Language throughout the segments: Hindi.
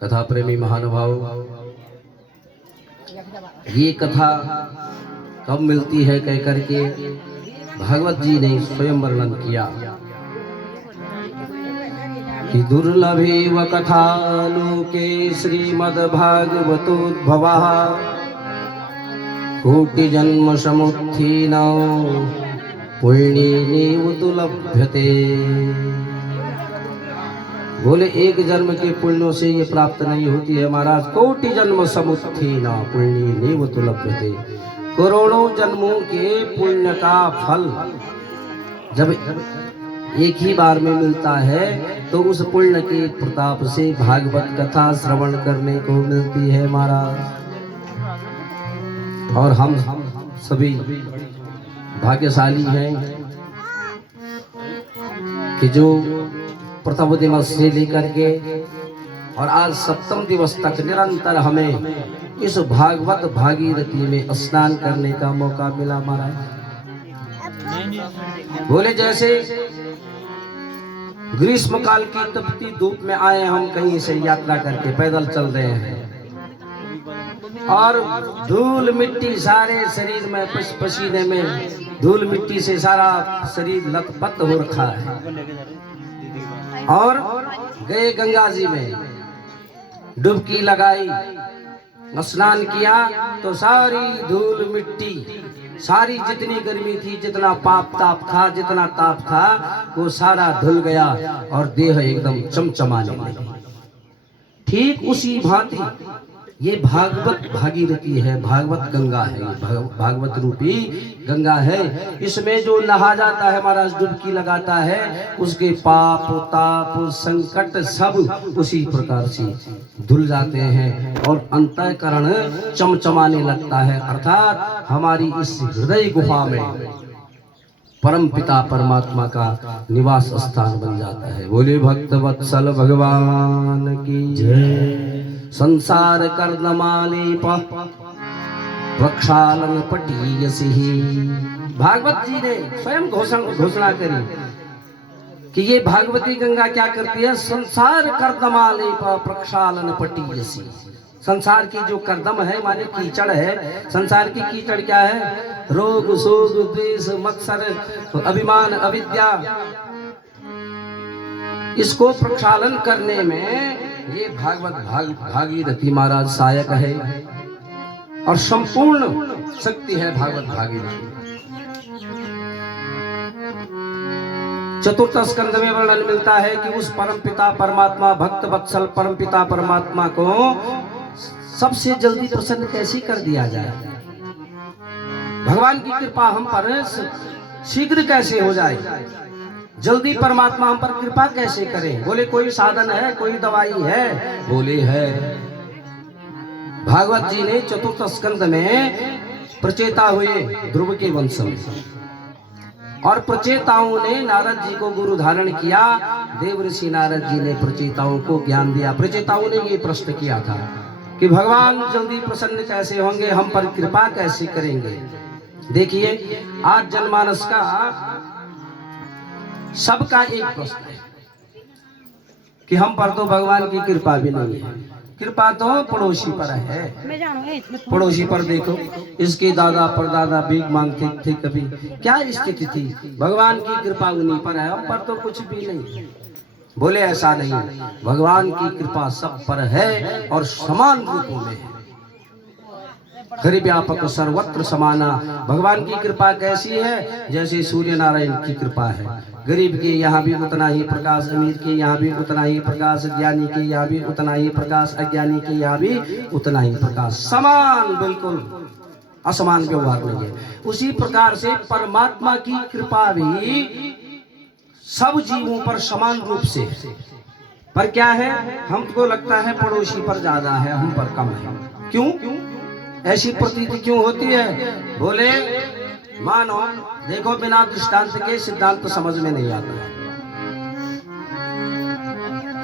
कथा प्रेमी महानुभाव, ये कथा कब मिलती है कह करके भागवत जी ने स्वयं वर्णन किया कि दुर्लभेव कथा लोके श्रीमद्भागवतोद्भवः कोटि जन्म समुत्थीन पुण्येनैव तु लभ्यते। बोले एक जन्म के पुण्यों से ये प्राप्त नहीं होती है महाराज, कोटि जन्म समुत्थीन पुण्येनैव तु लभ्यते। करोड़ों जन्मों के पुण्य का फल जब एक ही बार में मिलता है तो उस पुण्य के प्रताप से भागवत कथा श्रवण करने को मिलती है महाराज। और हम सभी भाग्यशाली हैं कि जो प्रथम दिवस से लेकर के और आज सप्तम दिवस तक निरंतर हमें इस भागवत भागीरथी में स्नान करने का मौका मिला महाराज। बोले जैसे ग्रीष्म काल की तपती धूप में आए हम कहीं से यात्रा करके पैदल चल रहे हैं और धूल मिट्टी सारे शरीर में पसीने में धूल मिट्टी से सारा शरीर लथपथ हो रखा है और गए गंगा जी में डुबकी लगाई, स्नान किया तो सारी धूल मिट्टी, सारी जितनी गर्मी थी, जितना पाप ताप था, जितना ताप था, वो सारा धुल गया और देह एकदम चमचमाने लगी। ठीक उसी भांति ये भागवत भागीरथी है, भागवत गंगा है, भागवत रूपी गंगा है। इसमें जो नहा जाता है महाराज, डुबकी लगाता है, उसके पाप ताप संकट सब उसी प्रकार से धुल जाते हैं और अंतःकरण चमचमाने लगता है। अर्थात हमारी इस हृदय गुफा में परम पिता परमात्मा का निवास स्थान बन जाता है। बोले भक्त वत्सल भगवान की जय। संसार कर्दमालेप प्रक्षालन पटीयसी। भागवत जी ने स्वयं घोषणा करी कि ये भागवती गंगा क्या करती है, संसार कर्दमालेप प्रक्षालन पटीयसी। संसार की जो कर्दम है माने कीचड़ है, संसार की कीचड़ क्या है, रोग शोक द्वेष मत्सर अभिमान अविद्या, इसको प्रक्षालन करने में ये भागवत भागीरथी महाराज सहायक है और संपूर्ण शक्ति है भागवत भागीरथी। चतुर्थ स्कंद में वर्णन मिलता है कि उस परम पिता परमात्मा, भक्त वत्सल परम पिता परमात्मा को सबसे जल्दी प्रसन्न कैसे कर दिया जाए, भगवान की कृपा हम पर शीघ्र कैसे हो जाए, जल्दी परमात्मा हम पर कृपा कैसे करें। बोले कोई साधन है, कोई दवाई है, बोले है। भागवत जी ने चतुर्थ स्कंद में प्रचेता हुए ध्रुव के वंश में और प्रचेताओं ने नारद जी को गुरु धारण किया। देव ऋषि नारद जी ने प्रचेताओं को ज्ञान दिया। प्रचेताओं ने ये प्रश्न किया था कि भगवान जल्दी प्रसन्न कैसे होंगे, हम पर कृपा कैसे करेंगे। देखिए आज जनमानस का सबका एक प्रश्न है कि हम पर तो भगवान की कृपा भी नहीं है, कृपा तो पड़ोसी पर है। पड़ोसी पर देखो, इसके दादा परदादा भीख मांगते थे, कभी क्या स्थिति थी, भगवान की कृपा उन्हीं पर है, हम पर तो कुछ भी नहीं। बोले ऐसा नहीं, भगवान की कृपा सब पर है और समान रूपों में है। हरि व्यापक सर्वत्र समाना। भगवान की कृपा कैसी है, जैसे सूर्य नारायण की कृपा है। गरीब के यहाँ भी उतना ही प्रकाश, अमीर के यहाँ भी उतना ही प्रकाश, ज्ञानी के यहाँ भी उतना ही प्रकाश, अज्ञानी के यहाँ भी उतना ही प्रकाश, समान, बिल्कुल असमान व्यवहार नहीं है। उसी प्रकार से परमात्मा की कृपा भी सब जीवों पर समान रूप से, पर क्या है, हमको लगता है पड़ोसी पर ज्यादा है, हम पर कम है। क्यों ऐसी प्रतीति क्यों होती है? बोले मानो देखो, बिना दृष्टांत के सिद्धांत तो समझ में नहीं आता है,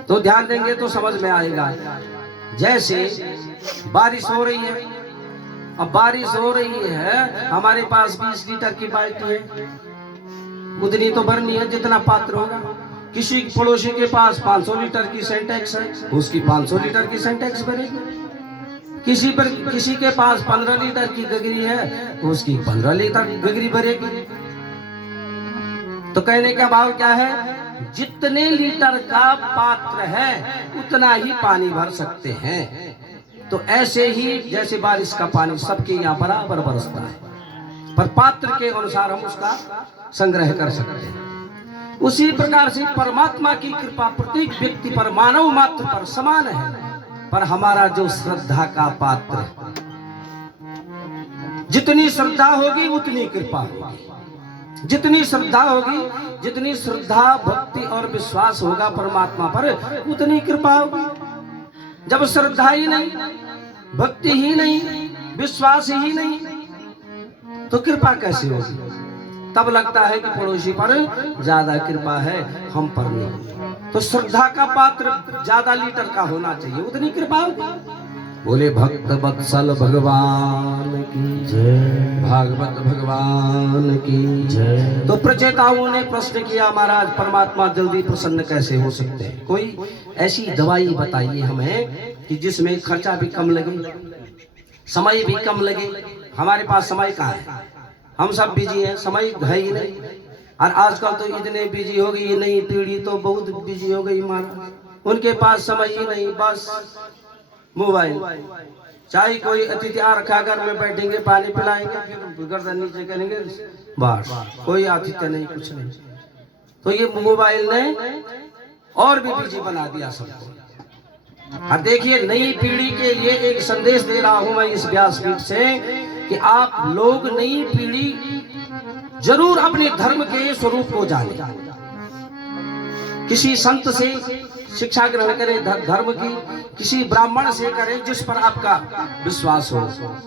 तो ध्यान देंगे तो समझ में आएगा। जैसे बारिश हो रही है, अब बारिश हो रही है, हमारे पास 20 लीटर की बाल्टी है, उतनी तो भरनी है जितना पात्र होगा, किसी पड़ोसी के पास 500 लीटर की सेंटेक्स है, उसकी 500 लीटर की सेंटेक्स भरेगी। किसी के पास 15 लीटर की गगरी है, उसकी 15 लीटर गगरी भरेगी। तो कहने का भाव क्या है, जितने लीटर का पात्र है उतना ही पानी भर सकते हैं। तो ऐसे ही जैसे बारिश का पानी सबके यहाँ बराबर बरसता है, पर पात्र के अनुसार हम उसका संग्रह कर सकते हैं। उसी प्रकार से परमात्मा की कृपा प्रत्येक व्यक्ति पर, मानव मात्र पर समान है, पर हमारा जो श्रद्धा का पात्र, जितनी श्रद्धा होगी उतनी कृपा होगी। जितनी श्रद्धा होगी, जितनी श्रद्धा भक्ति और विश्वास होगा परमात्मा पर, उतनी कृपा होगी। जब श्रद्धा ही नहीं, भक्ति ही नहीं, विश्वास ही नहीं, तो कृपा कैसे होगी? तब लगता है कि पड़ोसी पर ज्यादा कृपा है, हम पर नहीं। तो श्रद्धा का पात्र ज्यादा लीटर का होना चाहिए, उतनी कृपा होगी। बोले भक्त वत्सल भगवान की जय, भागवत भगवान की जय। तो प्रचेताओं ने प्रश्न किया, महाराज परमात्मा जल्दी प्रसन्न कैसे हो सकते हैं? कोई ऐसी दवाई बताइए हमें कि जिसमें खर्चा भी कम लगे, समय भी कम लगे। हमारे पास समय कहाँ है, हम सब बिजी हैं, समय है ही नहीं। और आजकल तो इतने बिजी हो गई, नई पीढ़ी तो बहुत बिजी हो गई महाराज, उनके पास समय ही नहीं, बस मोबाइल। चाहे कोई अतिथि आ रखा, घर में बैठेंगे, पानी पिलाएंगे, फिर गर्दन नीचे करेंगे, बस कोई आतिथ्य नहीं, कुछ नहीं। तो ये मोबाइल ने और भी बिजी बना दिया सबको। और देखिए, नई पीढ़ी के लिए एक संदेश दे रहा हूं मैं इस व्यासपीठ से कि आप लोग नई पीढ़ी जरूर अपने धर्म के स्वरूप को जाने, किसी संत से शिक्षा ग्रहण करें धर्म की, किसी ब्राह्मण से करें जिस पर आपका विश्वास हो।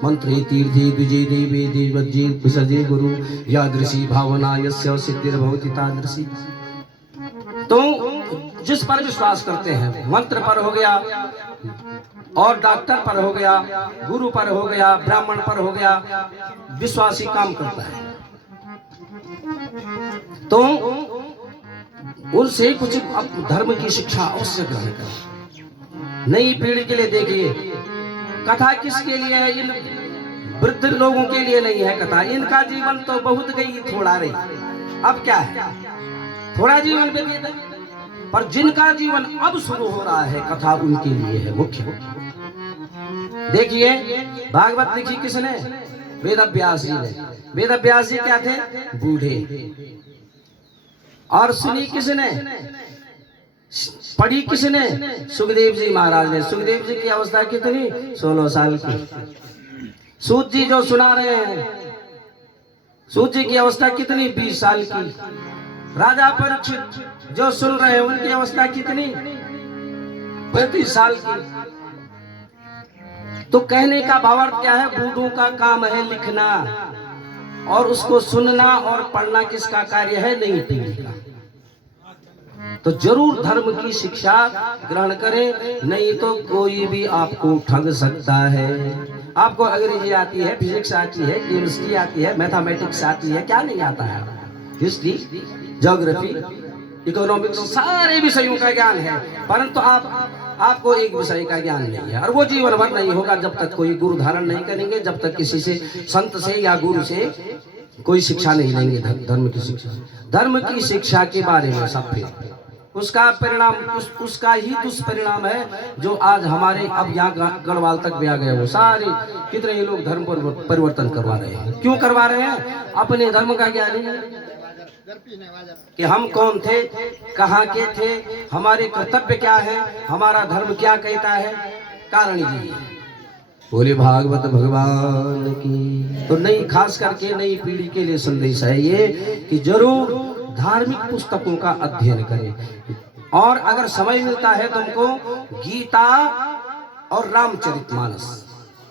मंत्रे तीर्थी विजय देवी देवजी विसर्जय गुरु यादृशी भावना यस्य सिद्धिर्भवति तादृशी। तो जिस पर विश्वास करते हैं, मंत्र पर हो गया, और डॉक्टर पर हो गया, गुरु पर हो गया, ब्राह्मण पर हो गया, विश्वासी काम करता है, तो उनसे कुछ धर्म की शिक्षा अवश्य ग्रहण करें। नई पीढ़ी के लिए देखिए, कथा किसके लिए है? इन वृद्ध लोगों के लिए नहीं है कथा। इनका जीवन तो बहुत गई, थोड़ा रही, अब क्या है, थोड़ा जीवन व्यतीत है। पर जिनका जीवन अब शुरू हो रहा है, कथा उनके लिए है मुख्य। देखिए, भागवत लिखी किसने? वेद व्यास जी ने। वेद व्यास जी क्या थे? बूढ़े। और सुनी किसने? पढ़ी किसने? सुखदेव जी महाराज ने। सुखदेव जी की अवस्था कितनी? 16 साल की। सूत जी जो सुना रहे हैं, सूत जी की अवस्था कितनी? 20 साल की। राजा परीक्षित जो सुन रहे हैं, उनकी अवस्था कितनी? 35 साल की। तो कहने का भावार्थ क्या है? बूढ़ों का काम है लिखना, और उसको सुनना और पढ़ना किसका कार्य है? नई पीढ़ी का। तो जरूर धर्म की शिक्षा ग्रहण करें, नहीं तो कोई भी आपको ठग सकता है। आपको अंग्रेजी आती है, फिजिक्स आती है, केमिस्ट्री आती है, मैथमेटिक्स आती है, क्या नहीं आता है? हिस्ट्री, ज्योग्राफी, इकोनॉमिक्स, सारे विषयों का ज्ञान है, परंतु आपको एक विषय का ज्ञान नहीं है। और वो जीवन भर नहीं होगा जब तक कोई गुरु धारण नहीं करेंगे, जब तक किसी से, संत से या गुरु से कोई शिक्षा नहीं लेंगे। धर्म की शिक्षा, धर्म की शिक्षा के बारे में सब, फिर उसका परिणाम, उसका ही दुष्परिणाम है जो आज हमारे अब यहाँ गढ़वाल तक भी आ गए। वो सारे कितने ही लोग धर्म पर परिवर्तन करवा रहे हैं। क्यों करवा रहे हैं? अपने धर्म का ज्ञान नहीं है कि हम कौन थे, कहाँ के थे, हमारे कर्तव्य क्या है, हमारा धर्म क्या कहता है। कारण ये बोले भागवत भगवान की। तो नई, खास करके नई पीढ़ी के लिए संदेश है ये कि जरूर धार्मिक पुस्तकों का अध्ययन करें, और अगर समय मिलता है तुमको गीता और रामचरितमानस,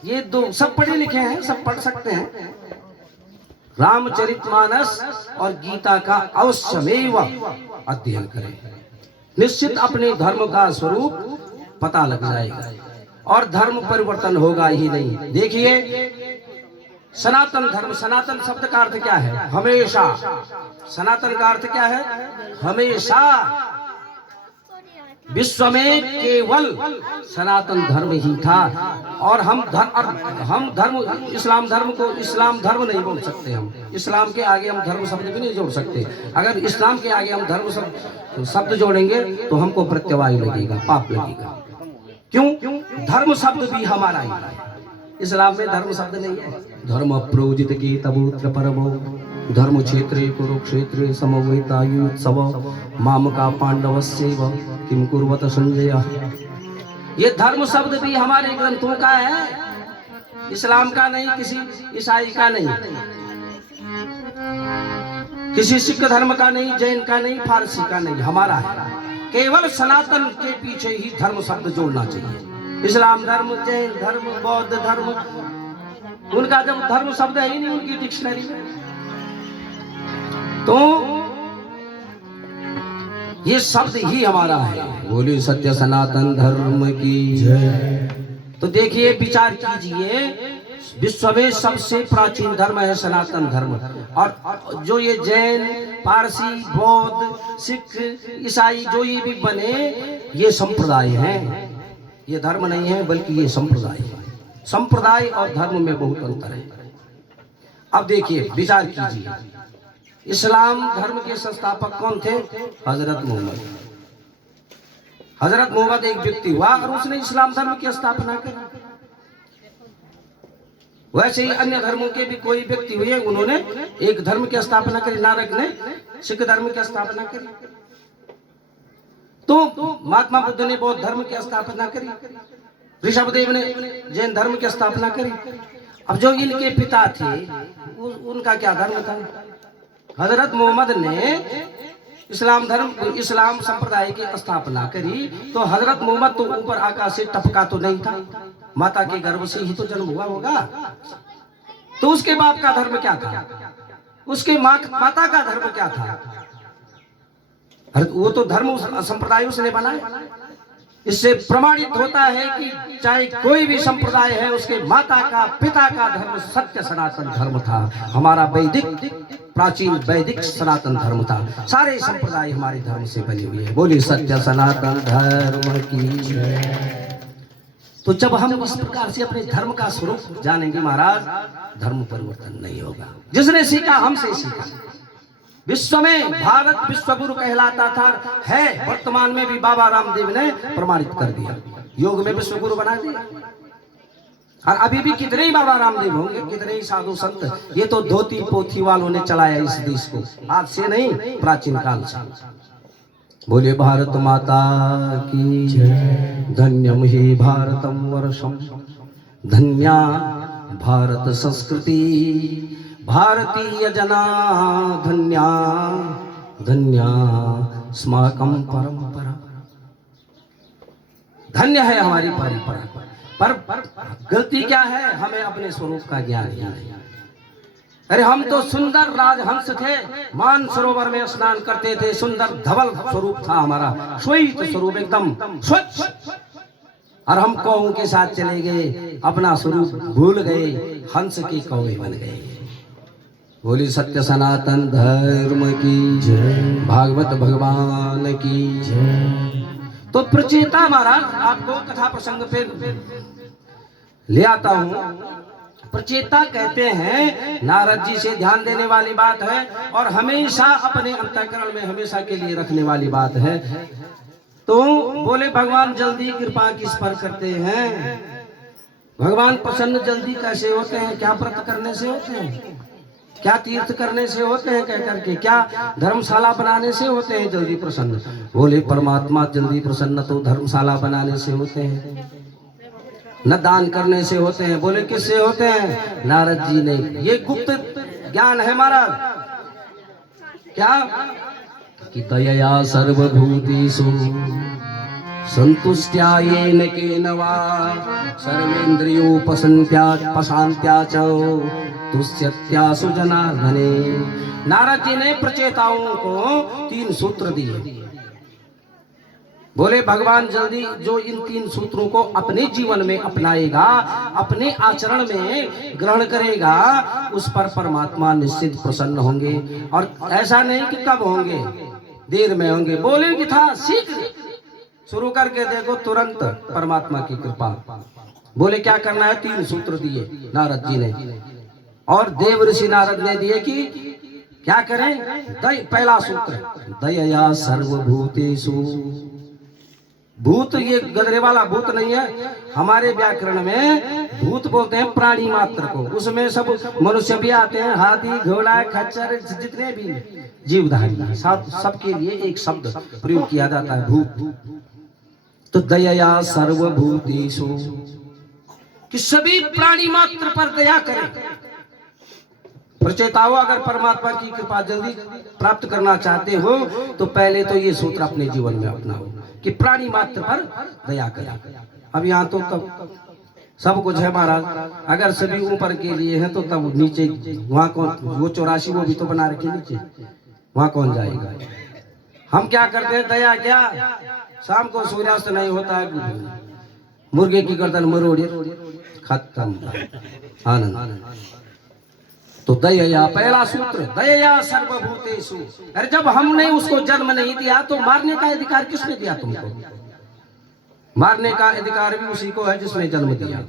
ये दो सब पढ़े लिखे हैं, सब पढ़ सकते हैं। रामचरितमानस और गीता का अवश्यमेव अध्ययन करें, निश्चित अपने धर्म का स्वरूप पता लग जाएगा और धर्म परिवर्तन होगा ही नहीं। देखिए, सनातन धर्म, सनातन शब्द का अर्थ क्या है? हमेशा। सनातन का अर्थ क्या है? हमेशा। विश्व में केवल सनातन धर्म ही था। और हम धर्म इस्लाम धर्म को इस्लाम धर्म नहीं बोल सकते। हम इस्लाम के आगे हम धर्म शब्द भी नहीं जोड़ सकते। अगर इस्लाम के आगे हम धर्म शब्द जोड़ेंगे तो हमको प्रत्यवायु लगेगा, पाप लगेगा। क्यों? धर्म शब्द भी हमारा ही है, इस्लाम में धर्म शब्द नहीं है। धर्म प्रोजित की तबूत्र परमो धर्म क्षेत्रे कुरुक्षेत्रे समवेतायुत्सव मामका पांडवस्यैव किम कुर्वत संजय। ये धर्म शब्द भी हमारे ग्रंथों का है, इस्लाम का नहीं, किसी ईसाई का नहीं, किसी सिख धर्म का नहीं, जैन का नहीं, फारसी का नहीं, हमारा है। केवल सनातन के पीछे ही धर्म शब्द जोड़ना चाहिए। इस्लाम धर्म, जैन धर्म, बौद्ध धर्म, उनका जब धर्म शब्द है ही नहीं उनकी डिक्शनरी में, तो ये शब्द ही हमारा है। बोले सत्य सनातन धर्म की जय। तो देखिए, विचार कीजिए, विश्व में सबसे प्राचीन धर्म है सनातन धर्म। और जो ये जैन, पारसी, बौद्ध, सिख, ईसाई जो ये भी बने, ये संप्रदाय हैं, ये धर्म नहीं है बल्कि ये संप्रदाय है। संप्रदाय और धर्म में बहुत अंतर है। अब देखिए, विचार कीजिए, इस्लाम धर्म के संस्थापक कौन थे? हजरत मोहम्मद। हजरत मोहम्मद एक व्यक्ति हुआ और उसने इस्लाम धर्म की स्थापना की। वैसे ही अन्य धर्मों के भी कोई व्यक्ति हुए, उन्होंने एक धर्म की स्थापना करी। नानक ने सिख धर्म की स्थापना करी, तो महात्मा बुद्ध ने बौद्ध धर्म की स्थापना करी, ऋषभदेव ने जैन धर्म की स्थापना करी। अब जो इनके पिता थे उनका क्या धर्म था? हजरत मोहम्मद ने इस्लाम संप्रदाय की स्थापना करी, तो हजरत मोहम्मद तो ऊपर आकाश से टपका तो नहीं था, माता के गर्भ से ही तो जन्म हुआ होगा। तो उसके बाप का धर्म क्या था? उसके माता का धर्म क्या था? वो तो धर्म संप्रदाय उसने बनाया। इससे प्रमाणित होता है कि चाहे कोई भी संप्रदाय है, उसके माता का, पिता का धर्म सत्य सनातन धर्म था। हमारा वैदिक, प्राचीन वैदिक सनातन धर्म था। सारे संप्रदाय हमारे धर्म से बने हुए हैं। बोली सत्य सनातन धर्म की जय। तो जब हम इस प्रकार से अपने धर्म का स्वरूप जानेंगे महाराज, धर्म परिवर्तन नहीं होगा। जिसने सीखा हमसे सीखा। विश्व में भारत विश्व गुरु कहलाता था, है वर्तमान में भी बाबा रामदेव ने प्रमाणित कर दिया, योग में विश्व गुरु बना दिया। और अभी भी कितने ही बाबा रामदेव होंगे, कितने ही साधु संत। ये तो धोती पोथी वालों ने चलाया इस देश को, आज से नहीं, प्राचीन काल से। बोले भारत माता की जय। धन्यम ही भारतम वर्षम, धन्या भारत संस्कृति, भारतीय जना धन्या धन्या स्माकम परंपरा। धन्य है हमारी परंपरा। पर गलती क्या है? हमें अपने स्वरूप का ज्ञान ही नहीं। अरे हम तो सुंदर राजहंस थे, मान सरोवर में स्नान करते थे, सुंदर धवल स्वरूप था हमारा, श्वेत स्वरूप एकदम स्वच्छ। और हम कौओं के साथ चले गए, अपना स्वरूप भूल गए, हंस के कौवे बन गए। बोली सत्य सनातन धर्म की जय। भागवत भगवान की जय। तो प्रचेता महाराज, आपको कथा प्रसंग पे ले आता हूं। प्रचेता कहते हैं, नारद जी से ध्यान देने वाली बात है और हमेशा अपने अंतःकरण में हमेशा के लिए रखने वाली बात है। तो बोले भगवान जल्दी कृपा किस पर करते हैं? भगवान प्रसन्न जल्दी कैसे होते हैं? क्या व्रत करने से होते हैं? क्या तीर्थ करने से होते हैं? कह करके क्या धर्मशाला बनाने से होते हैं जल्दी प्रसन्न? बोले परमात्मा जल्दी प्रसन्न तो धर्मशाला बनाने से होते हैं, न दान करने से होते हैं। बोले किससे होते हैं? नारद जी ने। ये गुप्त ज्ञान है महाराज। क्या कि तया सर्वभूतेषु संतुष्ट्या येन केन वा सर्वेन्द्रियोपशान्त्या च तुष्यत्यासु जनार्दने। नारद जी ने प्रचेताओं को 3 सूत्र दिए। बोले भगवान जल्दी जो इन 3 सूत्रों को अपने जीवन में अपनाएगा, अपने आचरण में ग्रहण करेगा, उस पर परमात्मा निश्चित प्रसन्न होंगे। और ऐसा नहीं कि कब होंगे, देर में होंगे। बोले कि था शीघ्र, शुरू करके देखो तुरंत परमात्मा की कृपा। बोले क्या करना है, 3 सूत्र दिए नारद जी ने, और देव ऋषि नारद ने दिए कि क्या करें। पहला सूत्र, दयया सर्वभूतेषु। भूत ये गदरे वाला भूत नहीं है, हमारे व्याकरण में भूत बोलते हैं प्राणी मात्र को। उसमें सब मनुष्य भी आते हैं, हाथी घोड़ा खच्चर जितने भी जीवधारी सबके लिए एक शब्द प्रयोग किया जाता है भूत। तो दयया सर्वभूतेषु, कि सभी प्राणी मात्र पर दया करें। प्रचेताओ, अगर परमात्मा की कृपा जल्दी प्राप्त करना चाहते हो तो पहले तो ये सूत्र अपने जीवन में अपनाओ कि प्राणी मात्र पर दया करें। अब यहाँ तो तब सब कुछ है महाराज, अगर सभी ऊपर के लिए है तो तब नीचे वहाँ कौन, वो 84 वो भी तो बना रखे नीचे, वहाँ कौन जाएगा। हम क्या करते हैं, दया क्या, शाम को सूर्यास्त नहीं होता है, मुर्गे की गर्दन मरोड़ी, खत्म आनंद। तो दयया पहला सूत्र, दयया सर्वभूतेषु। अरे जब हमने उसको जन्म नहीं दिया तो मारने का अधिकार किसने दिया तुमको? मारने का अधिकार भी उसी को है जिसने जन्म दिया।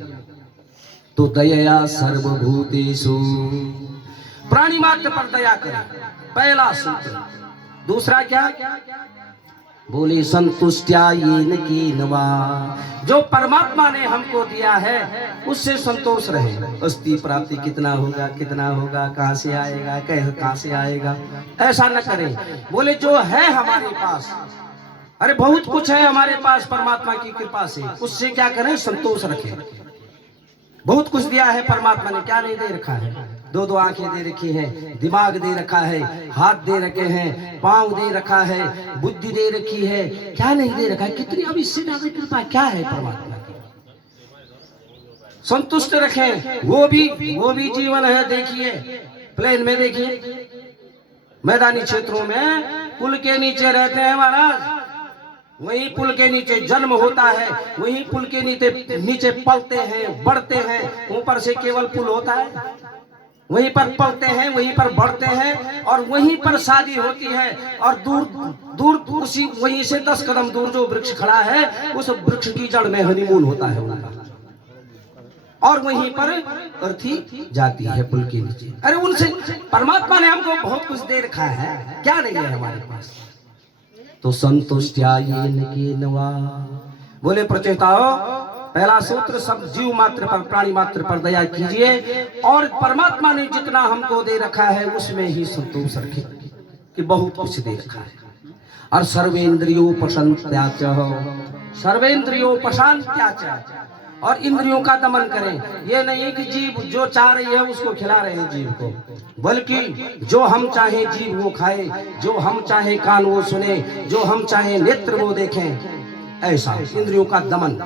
तो दयया सर्वभूतेषु, प्राणी मात्र पर दया करें, पहला सूत्र। दूसरा क्या, बोले संतुष्टया येन कीनवा, जो परमात्मा ने हमको दिया है उससे संतोष रहे। अस्थि प्राप्ति कितना होगा, कितना होगा, कहाँ से आएगा, कहाँ से आएगा, ऐसा न करें। बोले जो है हमारे पास, अरे बहुत कुछ है हमारे पास परमात्मा की कृपा से, उससे क्या करें, संतोष रखें। बहुत कुछ दिया है परमात्मा ने, क्या नहीं दे रखा है। 2 आंखें दे रखी हैं, दिमाग दे रखा है, हाथ दे रखे हैं, पांव दे रखा है, बुद्धि दे रखी है, क्या नहीं दे रखा है। कितनी, अब इससे ज्यादा कृपा क्या है परमात्मा की। संतुष्ट रखें, वो भी जीवन है। देखिए प्लेन में, देखिए मैदानी क्षेत्रों में पुल के नीचे रहते हैं महाराज, वही पुल के नीचे जन्म होता है, वही पुल के नीचे पलते हैं, बढ़ते हैं। ऊपर से केवल पुल होता है, वहीं पर पलते हैं, वहीं पर बढ़ते हैं, और वहीं पर शादी होती है। और दूर उसी वहीं से 10 कदम दूर जो वृक्ष खड़ा है, उस वृक्ष की जड़ में हनीमून होता है उनका, और वहीं पर अर्थी जाती है पुल के नीचे। अरे उनसे परमात्मा ने हमको बहुत कुछ दे रखा है, क्या नहीं है हमारे पास। तो संतुष्टया येन कीनवा, बोले प्रचेताओ, पहला सूत्र, सब जीव मात्र पर, प्राणी मात्र पर दया कीजिए, और परमात्मा ने जितना हमको दे रखा है उसमें ही संतोष रखें कि बहुत कुछ दे रखा है। और सर्वेंद्रियोपशांत्याच, सर्वेंद्रियोपशांत्याच, और इंद्रियों का दमन करें। ये नहीं कि जीव जो चाह रही है उसको खिला रहे हैं जीव को, बल्कि जो हम चाहे जीव वो खाए, जो हम चाहे कान वो सुने, जो हम चाहे नेत्र वो देखें, ऐसा इंद्रियों का दमन।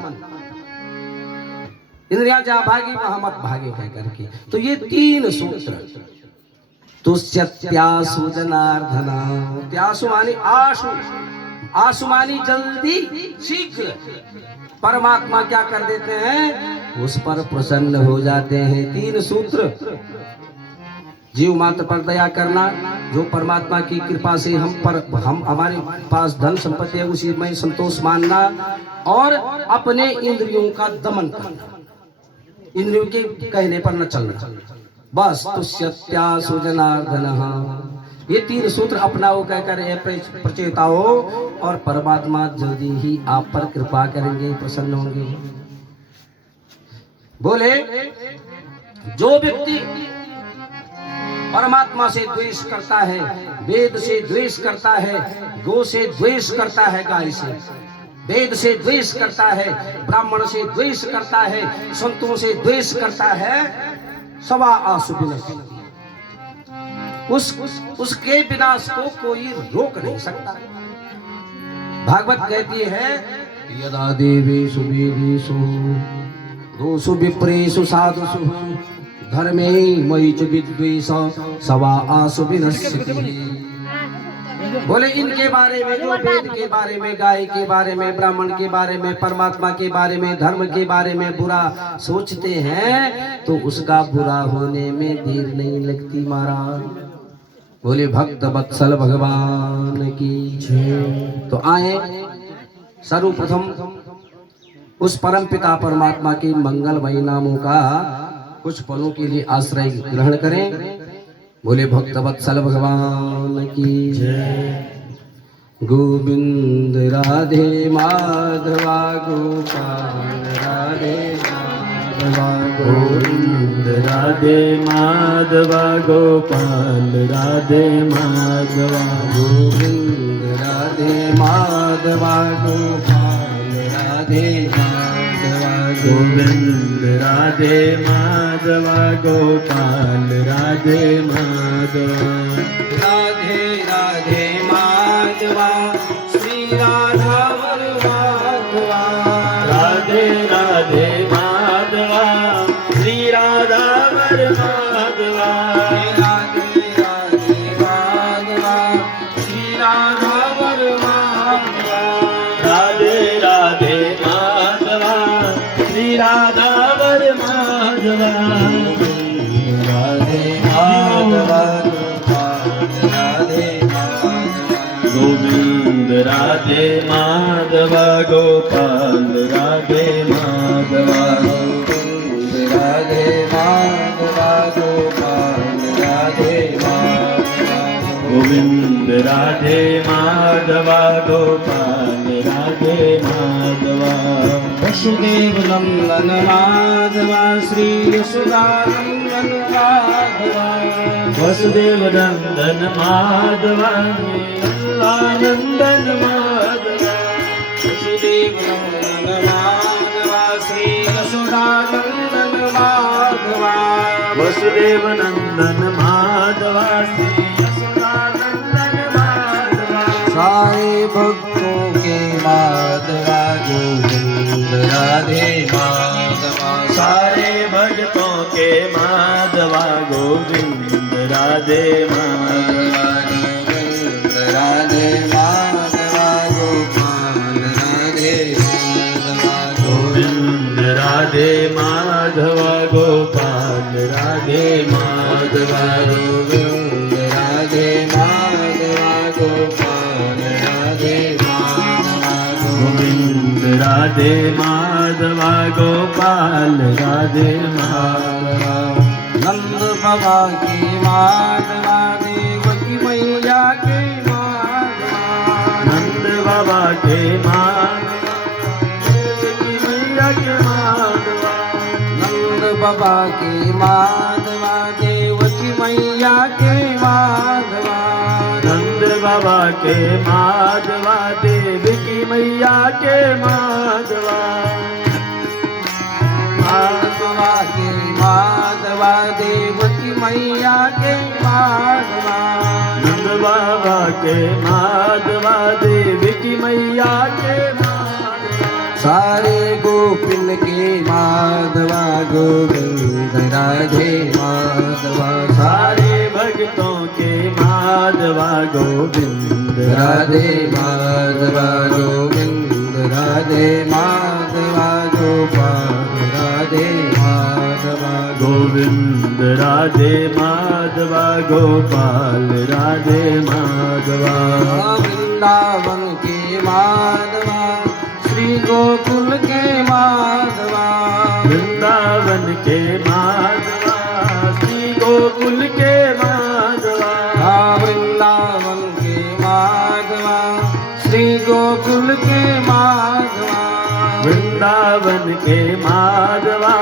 इंद्रियां जहां भागी वहां मत भागे कह करके। तो ये 3 सूत्र। तुष्यत्यासु जनार्दना, त्यासु मानी आशु, आशु मानी जल्दी, शीघ्र। परमात्मा क्या कर देते हैं, उस पर प्रसन्न हो जाते हैं। 3 सूत्र, जीव मात्र पर दया करना, जो परमात्मा की कृपा से हम हमारे पास धन संपत्ति है उसी में संतोष मानना, और अपने इंद्रियों का दमन करना, इंद्रियों के कहने पर न चलना। बस तुष्यत्यासु जनार्दनः, ये 3 सूत्र अपनाओ कहकर प्रचेताओ, और परमात्मा जल्दी ही आप पर कृपा करेंगे, प्रसन्न होंगे। बोले जो व्यक्ति परमात्मा से द्वेष करता है, वेद से द्वेष करता है, गो से द्वेष करता है, गाय से, वेद से द्वेष करता है, ब्राह्मण से द्वेष करता है, संतों से द्वेष करता है, सवा आसु विनाश, उसके विनाश को कोई रोक नहीं सकता। भागवत कहती है, यदा देवेषु वेदेषु दोषु विप्रेषु साधुषु धर्मे मयि च विद्वेष सवा आसु विनश्यति। बोले इनके बारे में, जो वेद के बारे में, गाय के बारे में, ब्राह्मण के बारे में, परमात्मा के बारे में, धर्म के बारे में बुरा सोचते हैं तो उसका बुरा होने में देर नहीं लगती महाराज। बोले भक्त वत्सल भगवान की जय। तो आए सर्वप्रथम उस परम पिता परमात्मा के मंगलमयी नामों का कुछ पलों के लिए आश्रय ग्रहण करें। बोले भक्त वत्सल भगवान की जय। गोविंद राधे माधवा गोपाल राधे माधवा गोविंद राधे माधवा गोपाल राधे माधवा गोविंद राधे माधवा गोपाल राधे माधवा गोविंद राधे माधवा गोपाल राधे माधवा राधे राधे माधवा श्री राधा माधवा राधे राधे माधवा श्री राधा माधवा राधे राधे माधवा श्री राधा माधवा राधे राधे माधवा श्री राधा माधवा राधे माधवा राधे माधवा गोविंद राधे माधवा गोपाल राधे माधवा गोविंद राधे माधवा गोपाल राधे माधवा गोविंद राधे माधवा गोपाल राधे माधवा वसुदेव नंदन माधवा श्री यशोदानंदन माधवा वसुदेव नंदन माधवा आनंदन माधवा वसुदेव नंदन माधवा श्री यशोदानंदन माधवा वसुदेव नंदन माधवा श्री यशोदानंदन माधवा सारे भक्तों के माधवा गोविंद राधे माधवा सारे भक्तों के माधवा गोविंद राधे माधवा गोविंद राधे माधवा गोपाल राधे माधवा गोविंद राधे माधवा गोपाल राधे माधवा गोविंद राधे माधवा गोपाल राधे माधवा गोविंद राधे माधवा गोपाल राधे माधवा नंद बाबा की माधवा देवकी मैया के माधवा नंद बाबा के माधवा देवकी मैया के माधवा नंद बाबा की माधवा देवकी मैया के माधवा नंद बाबा के माधवा देवकी मैया के माधवा माधवा के माधवा देवकी मैया के माधवा नंद बाबा के माधवा देवकी मैया के माधवा सारे गोपिन के माधवा गोविंद राधे माधवा सारे भक्तों के माधवा गोविंद राधे माधवा गोविंद राधे माधवा गोपाल राधे माधवा गोविंद राधे माधवा गोपाल राधे माधवा वृंदावन के माधवा श्री गोकुल के माधवा वृंदावन के माधवा श्री गोकुल के माधवा वृंदावन के माधवा श्री गोकुल के माधवा वृंदावन के माधवा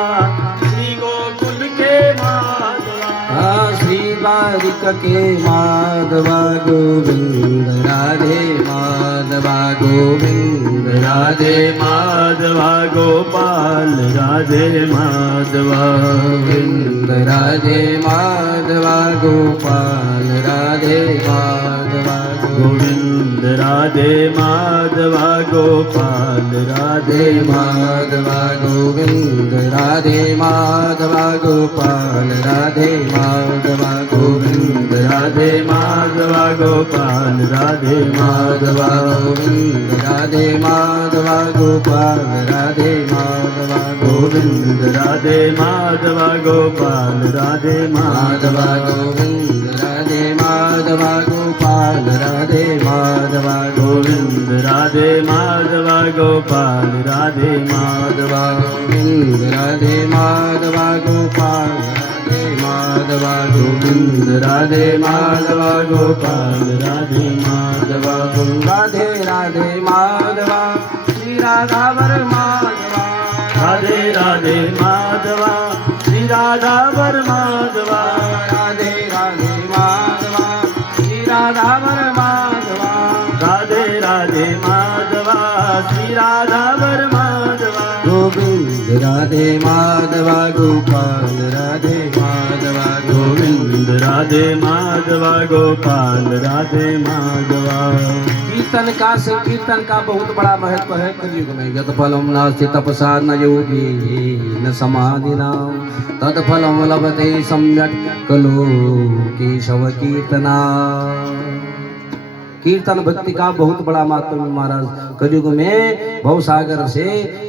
श्री गोकुल के माधवा श्री द्वारिका के माधवा गोविंद राधे माधवा गोविंद राधे माधवा गोपाल राधे माधवा गोविंद राधे माधवा गोपाल राधे माधवा गोविंद राधे माधवा गोपाल राधे माधवा गोविंद राधे माधवा गोपाल राधे माधवा गोविंद राधे माधवा गोपाल राधे माधवा गोविंद राधे माधवा गोपाल राधे माधवा गोविंद राधे माधवा गोपाल राधे माधवा माधवा गोविंद राधे माधवा गोपाल गोपाल राधे माधवा गोविंद राधे माधवा गोपाल राधे माधवा गोविंद राधे माधवा गोपाल राधे माधवा गोविंद राधे माधवा गोपाल राधे माधवा राधे राधे माधवा श्री राधावर माधवा राधे राधे माधवा श्री राधावर माधवा राधे राधे माधवा श्री राधावर माधवा राधे राधे माधवा श्री राधावर माधवा गोविंद राधे माधवा गोपाल राधे माधवा गोविंद राधे माधवा गोपाल राधे माधवा कीर्तन का संकीर्तन का बहुत बड़ा महत्व है कलयुग में। यत फलम नास्ति तपसा न योगी न समाधिना तद फलम लभते सम्यक कलो केशव कीर्तना। कीर्तन भक्ति का बहुत बड़ा महत्व है महाराज। कलयुग में भव सागर से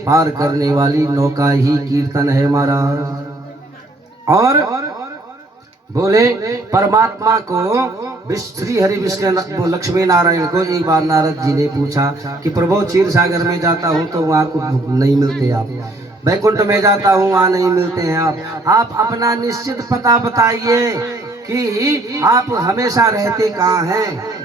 पार करने वाली नौका ही कीर्तन है महाराज। और बोले परमात्मा को श्री हरि विष्णु लक्ष्मी नारायण को एक बार नारद जी ने पूछा कि प्रभु क्षीर सागर में जाता हूँ तो वहाँ को नहीं मिलते आप, वैकुंठ में जाता हूँ वहाँ नहीं मिलते हैं आप अपना निश्चित पता बताइए कि आप हमेशा रहते कहाँ हैं,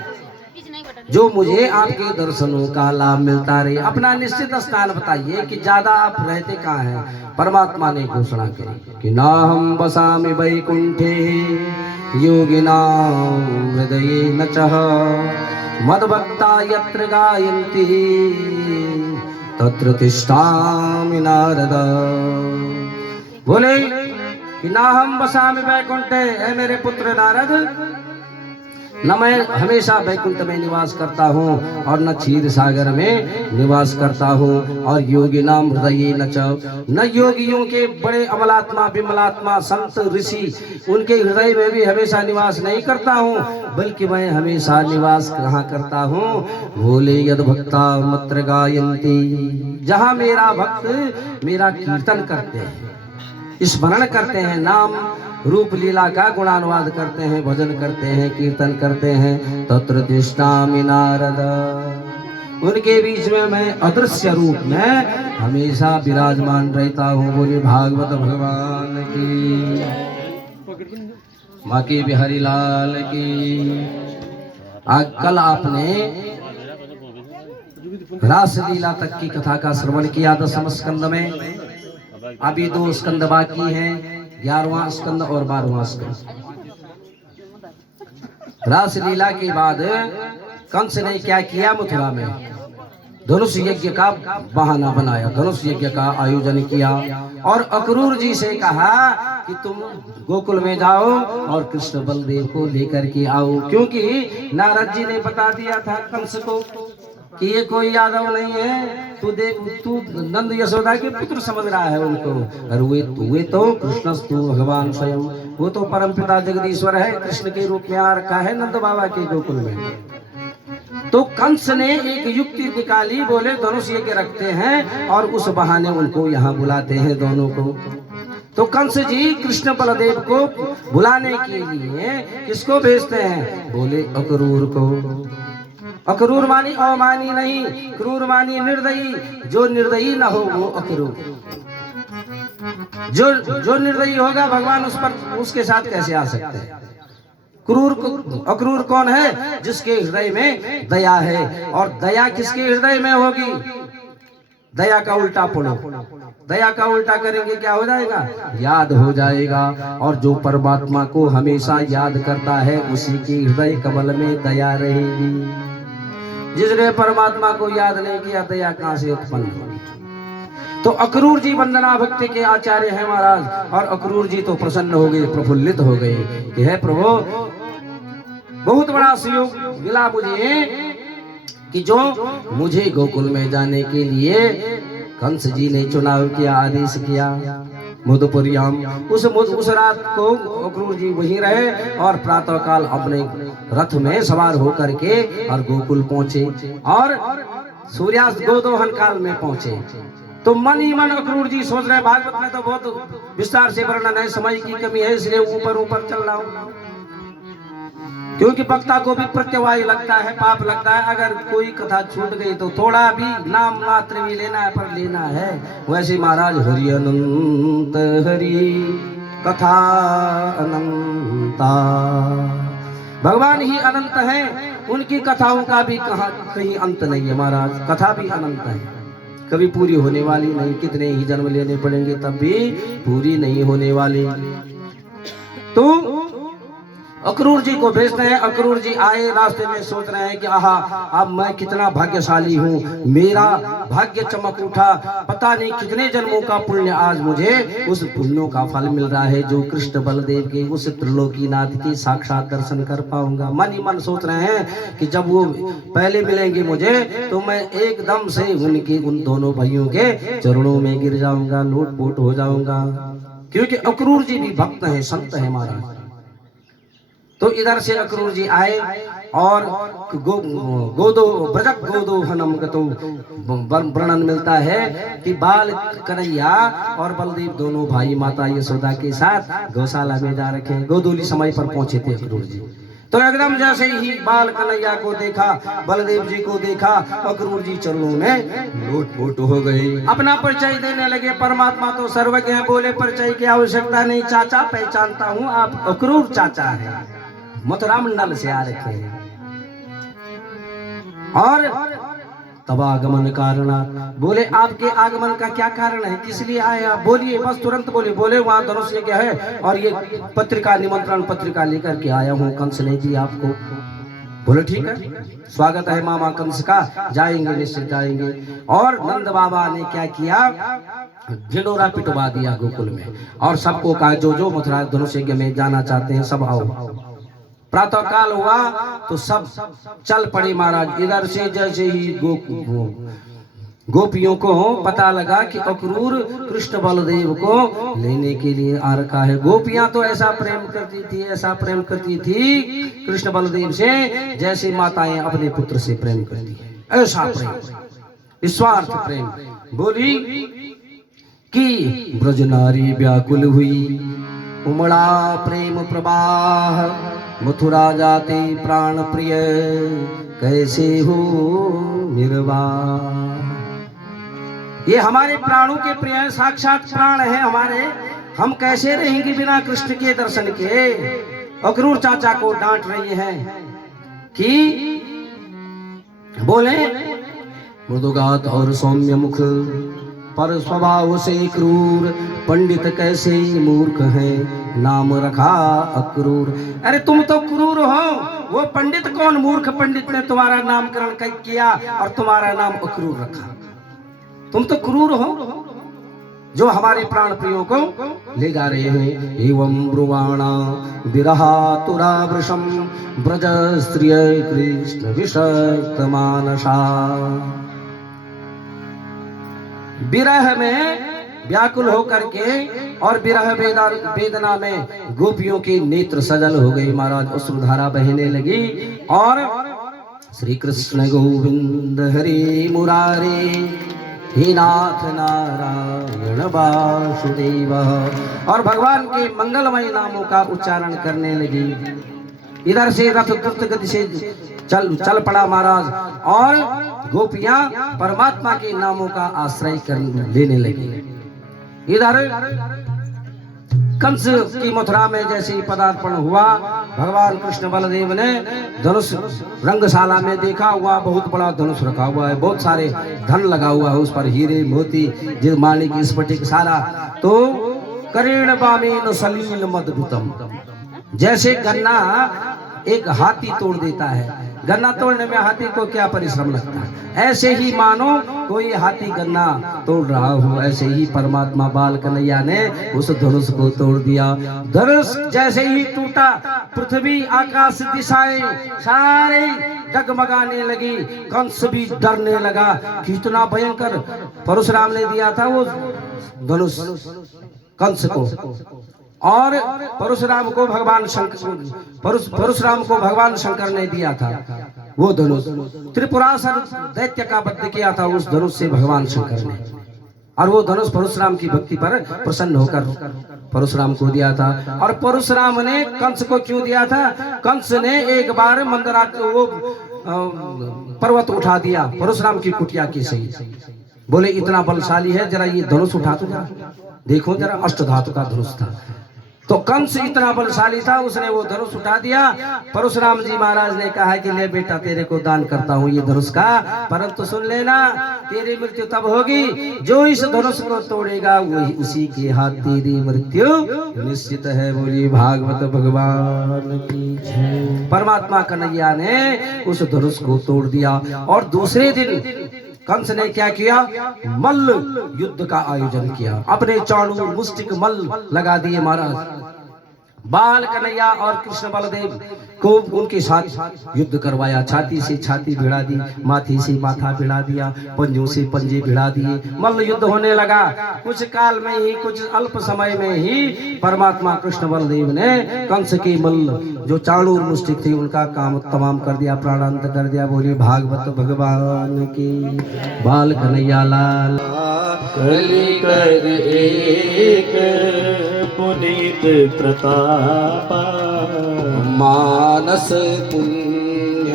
जो मुझे आपके दर्शनों का लाभ मिलता रहे। अपना निश्चित स्थान बताइए कि ज्यादा आप रहते कहाँ हैं। परमात्मा ने घोषणा की कि ना हम बसामि वैकुंठे योगिनां हृदये न चह मद्भक्ता यत्र गायन्ति तत्र तिष्ठामि नारद। बोले कि ना हम बसामि वैकुंठे, है मेरे पुत्र नारद, न मैं हमेशा वैकुंठ में निवास करता हूँ और न क्षीर सागर में निवास करता हूँ। और योगी नाम हृदय न योगियों के बड़े अमलात्मा विमलात्मा संत ऋषि उनके हृदय में भी हमेशा निवास नहीं करता हूँ, बल्कि मैं हमेशा निवास कहाँ करता हूँ। बोले यद भक्ता मत्र गायन्ति, जहाँ मेरा भक्त मेरा कीर्तन करते हैं, स्मरण करते हैं, नाम रूप लीला का गुणानुवाद करते हैं, भजन करते हैं, कीर्तन करते हैं, तत्र तिष्ठामि नारद, उनके बीच में मैं अदृश्य रूप में हमेशा विराजमान रहता हूँ। बोले भागवत भगवान की, बाकी बिहारी लाल की। आज कल आपने रास लीला तक की कथा का श्रवण किया 10वें स्कंद में, अभी 2 स्कंद बाकी हैं, 11वां स्कंद और 12वां स्कंद। रास लीला के बाद कंस ने क्या किया, मथुरा में धनुष यज्ञ का बहाना बनाया, धनुष यज्ञ का आयोजन किया और अक्रूर जी से कहा कि तुम गोकुल में जाओ और कृष्ण बलदेव को लेकर के आओ, क्योंकि नारद जी ने बता दिया था कंस को कि ये कोई यादव नहीं है, तू नंद यशोदा के पुत्र समझ रहा है उनको, और वे तो कृष्ण तू भगवान स्वयं, वो तो परमपिता जगदीश्वर है, कृष्ण के रूप में आ रखा है नंद बाबा के गोकुल में। तो कंस ने एक युक्ति निकाली, बोले धनुष यज्ञ रखते हैं और उस बहाने उनको यहाँ बुलाते हैं दोनों को। तो कंस जी कृष्ण बलदेव को बुलाने के लिए किसको भेजते हैं, बोले अक्रूर को। अक्रूर मानी अवमानी नहीं, क्रूर मानी निर्दयी, जो निर्दयी न हो वो अक्रूर, जो निर्दयी होगा भगवान उस पर उसके साथ कैसे आ सकते हैं। अक्रूर कौन है, जिसके हृदय में दया है, और दया किसके हृदय में होगी, दया का उल्टा पढ़ो, दया का उल्टा करेंगे क्या हो जाएगा, याद हो जाएगा। और जो परमात्मा को हमेशा याद करता है उसी के हृदय कमल में दया रहेगी। जिसने परमात्मा को याद नहीं किया दया कहां से उत्पन्न होगी। तो अक्रूर जी वंदना भक्ति के आचार्य हैं महाराज, और अक्रूर जी तो प्रसन्न हो गए, प्रफुल्लित हो गए कि हे प्रभु बहुत बड़ा सहयोग मिला मुझे कि जो मुझे गोकुल में जाने के लिए कंस जी ने चुनाव किया, आदेश किया मधुपुरियाम। उस रात को अक्रूर जी वहीं रहे और प्रातः काल अपने रथ में सवार होकर के और गोकुल पहुंचे और सूर्यास्त गोदोहन काल में पहुंचे। तो मन ही मन अक्रूर जी सोच रहे, भागवत में तो बहुत विस्तार से वर्णन है, समय की कमी है इसलिए ऊपर ऊपर चल रहा हूं। क्योंकि वक्ता को भी प्रत्यवाय लगता है, पाप लगता है। अगर कोई कथा छूट गई तो थोड़ा भी नाम मात्र भी लेना है, पर लेना है। वैसे महाराज हरि अनंत हरि कथा अनंता, भगवान ही अनंत हैं, उनकी कथाओं का भी कहीं अंत नहीं है महाराज। कथा भी अनंत है, कभी पूरी होने वाली नहीं। कितने ही जन्म लेने पड़ेंगे तब भी पूरी नहीं होने वाली। तो अक्रूर जी को भेजते हैं। अक्रूर जी आए, रास्ते में सोच रहे हैं कि आहा, अब मैं कितना भाग्यशाली हूँ, मेरा भाग्य चमक उठा। पता नहीं कितने जन्मों का पुण्य आज मुझे उस पुण्यों का फल मिल रहा है, जो कृष्ण बलदेव के उस त्रिलोकीनाथ की साक्षात दर्शन कर पाऊंगा। मन ही मन सोच रहे हैं कि जब वो पहले मिलेंगे मुझे तो मैं एकदम से उन दोनों भाइयों के चरणों में गिर जाऊंगा, लोटपोट हो जाऊंगा। क्योंकि अक्रूर जी भी भक्त हैं, संत हैं महाराज। तो इधर से अक्रूर जी आए और गोदोहनम तो वर्णन मिलता है कि बाल कन्हैया और बलदेव दोनों भाई माता यशोदा के साथ गौशाला में जा रखे। गोदोली समय पर पहुंचे थे अक्रूर जी। तो एकदम जैसे ही बाल कन्हैया को देखा, बलदेव जी को देखा, अक्रूर जी चरणों में लोटपोट हो गए। अपना परिचय देने लगे। परमात्मा तो सर्वज्ञ है, बोले परिचय की आवश्यकता नहीं चाचा, पहचानता हूँ, आप अक्रूर चाचा है, मथुरा मंडल से आ रखे हैं। और तब आगमन कारण, बोले आपके आगमन का क्या कारण है, किस लिए आए आप, बोलिए। बस तुरंत बोले वहां धनुष यज्ञ है और ये पत्रिका, निमंत्रण पत्रिका लेकर के आया हूँ, कंस ने दी आपको। बोले ठीक है, स्वागत है मामा कंस का, जाएंगे निश्चित जाएंगे। और नंद बाबा ने क्या किया, ढिंडोरा पिटवा दिया गोकुल में और सबको कहा जो जो मथुरा धनुष यज्ञ में जाना चाहते हैं सब आओ। प्रातः काल हुआ तो सब चल पड़े महाराज। इधर से जैसे ही गोपियों को पता लगा कि अक्रूर कृष्ण बलदेव को लेने के लिए आ रखा है। गोपियां तो ऐसा प्रेम करती थी, ऐसा प्रेम करती थी कृष्ण बलदेव से जैसे माताएं अपने पुत्र से प्रेम करती है, ऐसा प्रेम, निस्वार्थ प्रेम। बोली कि ब्रज नारी व्याकुल हुई, उमड़ा प्रेम प्रवाह, मथुरा जाते प्राण प्रिय, कैसे हो निर्वाह। ये हमारे प्राणों के प्रिय, साक्षात प्राण है हमारे, हम कैसे रहेंगे बिना कृष्ण के दर्शन के। अक्रूर चाचा को डांट रही हैं कि बोले मृदुगात और सौम्य मुख, पर स्वभाव से क्रूर, पंडित कैसे मूर्ख है, नाम रखा अक्रूर। अरे तुम तो क्रूर हो, वो पंडित कौन, मूर्ख पंडित ने तुम्हारा नामकरण किया और तुम्हारा नाम अक्रूर रखा। तुम तो क्रूर हो जो हमारे प्राण प्रियों को ले जा रहे हैं। एवं ब्रुवाणा विरहातुरा वृषम, ब्रज स्त्रिय कृष्ण विषक्त मानसा। विरह में व्याकुल होकर के और विरह वेदना में गोपियों के नेत्र सजल हो गई महाराज, अश्रुधारा बहने लगी। और श्री कृष्ण गोविंद हरि मुरारे, हे नाथ नारायण वासुदेव, और भगवान के मंगलमय नामों का उच्चारण करने लगी। इधर से रथ द्रुत गति से चल पड़ा महाराज और गोपियां परमात्मा के नामों का आश्रय कर लेने लगी। इधर कंस की मथुरा में जैसे ही पदार्पण हुआ, भगवान कृष्ण बलदेव ने धनुष रंगशाला में देखा, हुआ बहुत बड़ा धनुष रखा हुआ है, बहुत सारे धन लगा हुआ है उस पर, हीरे मोती जिस माणिक स्फटिक सारा। तो करेण बामेन सलील मदभुतम, जैसे गन्ना एक हाथी तोड़ देता है, गन्ना तोड़ने में हाथी को क्या परिश्रम लगता है, ऐसे ही मानो कोई हाथी गन्ना तोड़ रहा हो, ऐसे ही परमात्मा बाल कन्हैया ने उस धनुष को तोड़ दिया। धनुष जैसे ही टूटा, पृथ्वी आकाश दिशाएं सारे डगमगाने लगी, कंस भी डरने लगा। कितना भयंकर परशुराम ने दिया था वो धनुष कंस को, और परशुराम को भगवान शंकर ने दिया था वो धनुष। त्रिपुरासुर दैत्य का वध किया था उस धनुष से भगवान शंकर ने। और वो धनुष परशुराम की भक्ति पर प्रसन्न होकर परशुराम को दिया था। और परशुराम ने कंस को क्यों दिया था? कंस ने एक बार मंदरा वो पर्वत उठा दिया परशुराम की कुटिया की सही, बोले इतना बलशाली है, जरा ये धनुष उठा तो देखो जरा, अष्टधातु का धनुष था। तो कंस इतना बलशाली था, उसने वो धनुष उठा दिया। परशुराम जी महाराज ने कहा कि ले बेटा तेरे को दान करता हूँ ये धनुष का, परंतु सुन लेना तेरी मृत्यु तब होगी जो इस धनुष को तोड़ेगा वही उसी के हाथ तेरी मृत्यु निश्चित है। बोली भागवत भगवान की जय। परमात्मा कन्हैया ने उस धनुष को तोड़ दिया। और दूसरे दिन कंस ने क्या किया? मल्ल युद्ध का आयोजन किया, अपने चाणूर मुष्टिक मल्ल लगा दिए महाराज। बाल कन्हैया और कृष्ण बलदेव को उनके साथ युद्ध करवाया, छाती से छाती भिड़ा दी, माथे से माथा भिड़ा दिया, पंजों से पंजे भिड़ा दिए। मल्ल युद्ध होने लगा। कुछ काल में ही, कुछ अल्प समय में ही परमात्मा कृष्ण बलदेव ने कंस के मल्ल जो चाणूर मुष्टिक थे उनका काम तमाम कर दिया, प्राणांत कर दिया। बोली भागवत भगवान की। बाल कन्हैया लाल कली कर एक पुनीत प्रतापा, मानस पुण्य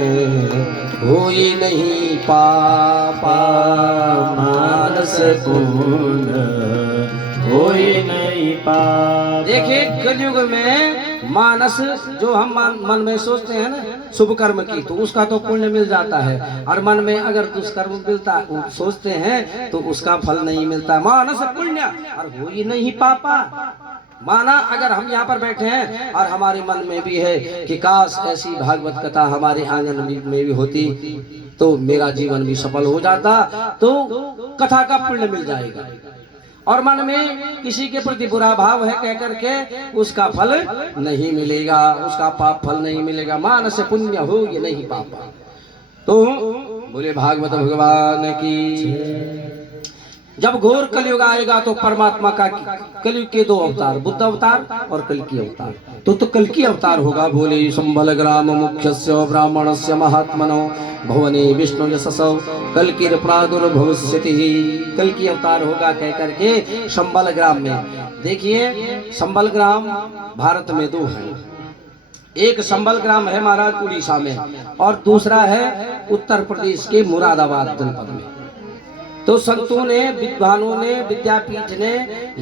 होई नहीं पापा, मानस पुण्य होई नहीं पापा। देखिए कलयुग में मानस जो हम मन में सोचते हैं ना शुभ कर्म की, तो उसका तो पुण्य मिल जाता है, और मन में अगर दुष्कर्म मिलता सोचते हैं तो उसका फल नहीं मिलता। मानस पुण्य और हो ही नहीं पापा। माना अगर हम यहाँ पर बैठे हैं और हमारे मन में भी है कि काश ऐसी भागवत कथा हमारे आंगन में भी होती तो मेरा जीवन भी सफल हो जाता, तो कथा का पुण्य मिल जाएगा। और मन में किसी के प्रति बुरा भाव है कह करके उसका फल नहीं मिलेगा, उसका पाप फल नहीं मिलेगा। मानस पुण्य हो ये नहीं पापा। तो बोले भागवत भगवान की। जब घोर कलयुग आएगा तो परमात्मा का कलयुग के दो अवतार, बुद्ध अवतार और कल्कि अवतार, तो कल्कि अवतार होगा। बोले संबल ग्राम मुख्यस्य ब्राह्मणस्य महात्मनो भवने विष्णु यशसो कल्किर प्रादुर्भविष्यति। कल्कि अवतार होगा कह करके संबल ग्राम में। देखिए संबल ग्राम भारत में दो हैं, एक संबल ग्राम है महाराज उड़ीसा में, और दूसरा है उत्तर प्रदेश के मुरादाबाद जनपद में। तो संतों ने, विद्वानों ने, विद्यापीठ ने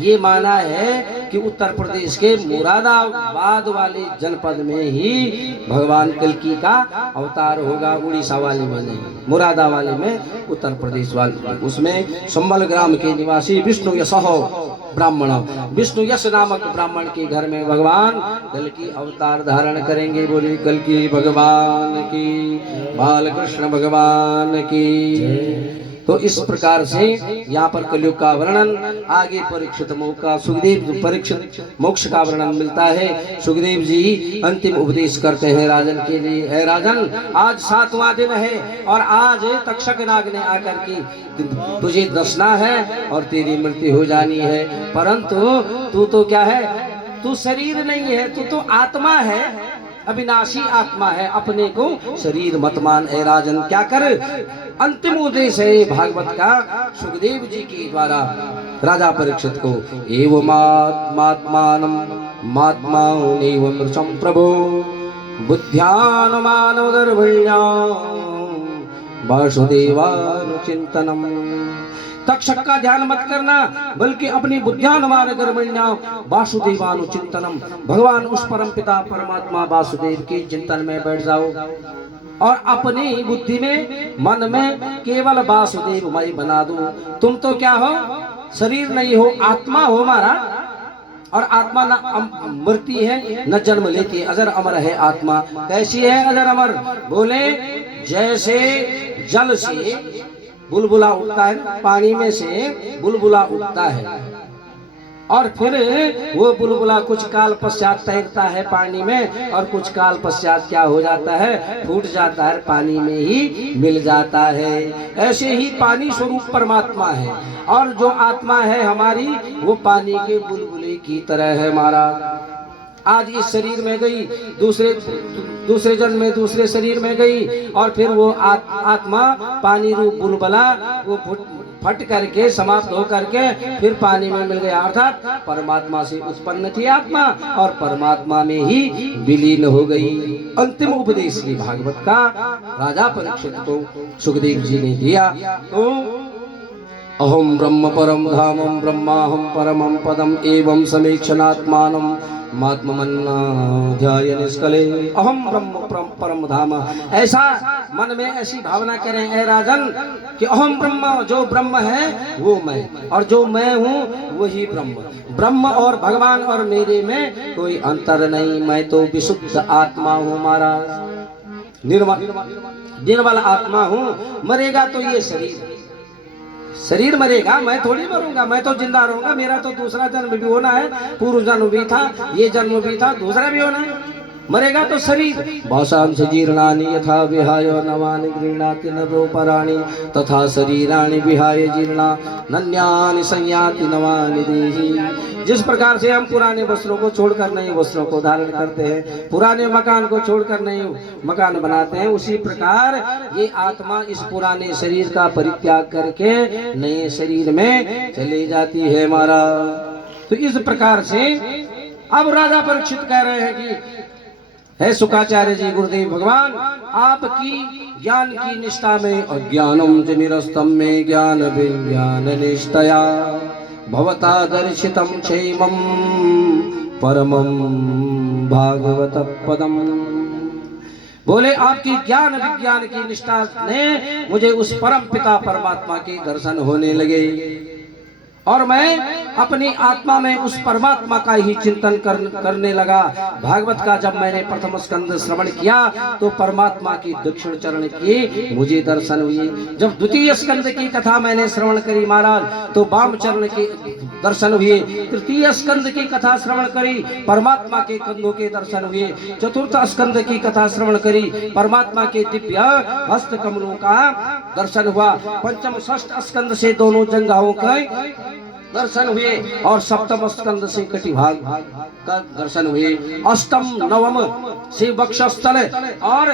ये माना है कि उत्तर प्रदेश के मुरादाबाद वाले जनपद में ही भगवान कल्कि का अवतार होगा, उड़ीसा वाले में नहीं, मुरादा वाले में, उत्तर प्रदेश वाले में। उसमें संबल ग्राम के निवासी विष्णु यशः ब्राह्मण, विष्णु यश नामक ब्राह्मण के घर में भगवान कल्कि अवतार धारण करेंगे। बोली कल्कि भगवान की, बालकृष्ण भगवान की। तो इस प्रकार से यहाँ पर कलयुग का वर्णन, आगे परीक्षित मोक्ष का वर्णन मिलता है। सुखदेव जी अंतिम उपदेश करते हैं राजन के लिए। है राजन, आज 7वां दिन है और आज तक्षक नाग ने आकर के तुझे दसना है और तेरी मृत्यु हो जानी है, परंतु तू तो क्या है, तू शरीर नहीं है, तू तो आत्मा है, अविनाशी आत्मा है, अपने को शरीर मत मान। ए राजन क्या कर, अंतिम उद्देश्य है भागवत का सुखदेव जी के द्वारा राजा परीक्षित को। एवं आत्मात्मानं मात्मानैवमृतं प्रभो बुद्ध्यान मानव गर्भण्यां वासुदेवानुचिंतनम्। तक्षक का ध्यान मत करना, बल्कि अपनी बुद्ध्यानुमान कर्मण्यां वासुदेवानुचिंतनम, भगवान उस परम पिता परमात्मा वासुदेव के चिंतन में बैठ जाओ और अपनी बुद्धि में, मन में केवल वासुदेव मय बना दो। तुम तो क्या हो, शरीर नहीं हो, आत्मा हो हमारा, और आत्मा न मरती है न जन्म लेती है, अजर अमर है आत्मा। कैसी है अजर अमर? बोले जैसे जल से बुलबुला उठता है, पानी में से बुलबुला उठता है और फिर वो बुलबुला कुछ काल पश्चात तैरता है पानी में, और कुछ काल पश्चात क्या हो जाता है, फूट जाता है, पानी में ही मिल जाता है। ऐसे ही पानी स्वरूप परमात्मा है, और जो आत्मा है हमारी वो पानी के बुलबुले की तरह है। महाराज आज इस शरीर में गई, दूसरे जन्म में दूसरे शरीर में गई, और फिर वो आत्मा पानी रूप बुलबुला वो फट करके समाप्त हो करके फिर पानी में मिल गया, अर्थात परमात्मा से उत्पन्न थी आत्मा और परमात्मा में ही विलीन हो गई। अंतिम उपदेश श्री भागवत का राजा परीक्षित को सुखदेव जी ने दिया। तो अहम ब्रह्म परम धामम ब्रह्माहम परमं पदम एवं समीक्षणात्मानं मात्मन्नाध्याय निष्कले। अहम ब्रह्म परम धाम, ऐसा मन में ऐसी भावना करें ए राजन कि अहम ब्रह्म, जो ब्रह्म है वो मैं, और जो मैं हूँ वही ब्रह्म। ब्रह्म और भगवान और मेरे में कोई अंतर नहीं, मैं तो विशुद्ध आत्मा हूँ महाराज, निर्मल आत्मा हूँ। मरेगा तो ये शरीर मरेगा, मैं थोड़ी मरूंगा, मैं तो जिंदा रहूंगा। मेरा तो दूसरा जन्म भी होना है, पूर्व जन्म भी था, ये जन्म भी था, दूसरा भी होना है। मरेगा तो शरीर। वासांश जीर्णानि यथा विहाय नवानि गृह्णाति नरोपराणि तथा शरीराणि विहाय जीर्णा नन्यानि संयाति नवानि देहि। जिस प्रकार से हम पुराने वस्त्रों को छोड़कर नए वस्त्रों को धारण करते हैं, पुराने मकान को छोड़कर नए मकान बनाते हैं, उसी प्रकार ये आत्मा इस पुराने शरीर का परित्याग करके नए शरीर में चली जाती है महाराज। तो इस प्रकार से अब राजा परीक्षित कह रहे हैं कि है शुकाचार्य जी गुरुदेव भगवान, आपकी ज्ञान की निष्ठा में अज्ञानम च निरस्तम में ज्ञान विज्ञान निष्ठया भवता दर्शितम क्षेमम परमं भागवत पदम। बोले आपकी ज्ञान विज्ञान की निष्ठा ने मुझे उस परम पिता परमात्मा के दर्शन होने लगे, और मैं अपनी आत्मा में उस परमात्मा का ही चिंतन करने लगा। भागवत का जब मैंने प्रथम स्कंद श्रवण किया तो परमात्मा की दक्षिण चरण की मुझे दर्शन हुई। जब द्वितीय स्कंद की कथा मैंने श्रवण करी महाराज तो वाम चरण के दर्शन हुए। तृतीय स्कंद की कथा श्रवण करी, परमात्मा के कंधों के दर्शन हुए। चतुर्थ स्कंद की कथा श्रवण करी, परमात्मा के दिव्य हस्त कमलों का दर्शन हुआ। पंचम षष्ठ स्कंद से दोनों जंघाओं के दर्शन हुए, और सप्तम स्कंद से कटिभाग का दर्शन हुए। अष्टम नवम से वक्षस्थल और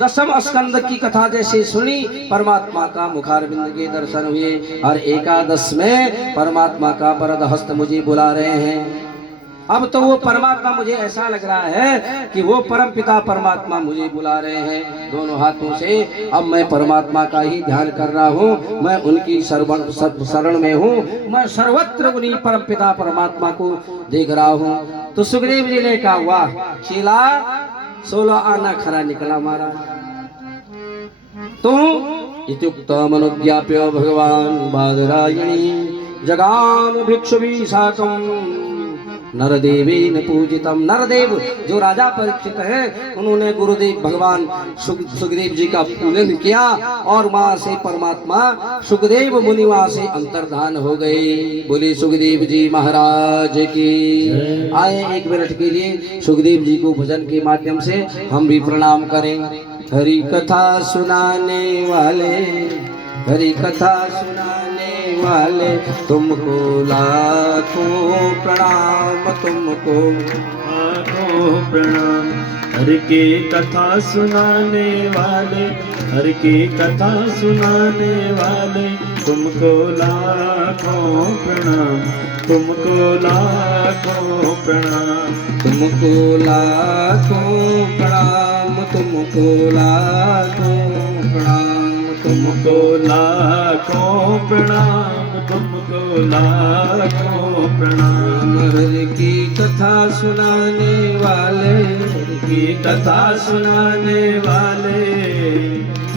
दसम स्कंद की कथा जैसे सुनी, परमात्मा का मुखारविंद के दर्शन हुए। और एकादश में परमात्मा का वरद हस्त मुझे बुला रहे हैं। अब तो वो परमात्मा मुझे ऐसा लग रहा है कि वो परम पिता परमात्मा मुझे बुला रहे हैं दोनों हाथों से। अब मैं परमात्मा का ही ध्यान कर रहा हूँ, मैं उनकी शरण में हूँ, मैं सर्वत्र उन्हीं परम पिता परमात्मा को देख रहा हूँ। तो सुखदेव जी ने कहा वाह शीला 16 आना खरा निकला महाराज। तो इत्युक्तमनुज्ञाप्य भगवान बादरायणी जगाम भिक्षुभी साकम नरदेवेन पूजितम। नरदेव जो राजा परीक्षित है उन्होंने गुरुदेव भगवान सुखदेव जी का पूजन किया, और वहां से परमात्मा सुखदेव मुनि वहां से अंतर्धान हो गए। बोले सुखदेव जी महाराज की। आए एक मिनट के लिए सुखदेव जी को भजन के माध्यम से हम भी प्रणाम करें। हरि कथा सुनाने वाले, हरि कथा सुनाने वाले तुमको लाखों प्रणाम, तुमको लाखों प्रणाम। हर की कथा सुनाने वाले, हर की कथा सुनाने वाले तुमको लाखों प्रणाम, तुमको लाखों प्रणाम, तुमको लाखों प्रणाम, तुमको लाखों प्रणाम, तुमको लाखों प्रणाम, तुमको लाखों प्रणाम। हर की कथा सुनाने वाले, हर की कथा सुनाने वाले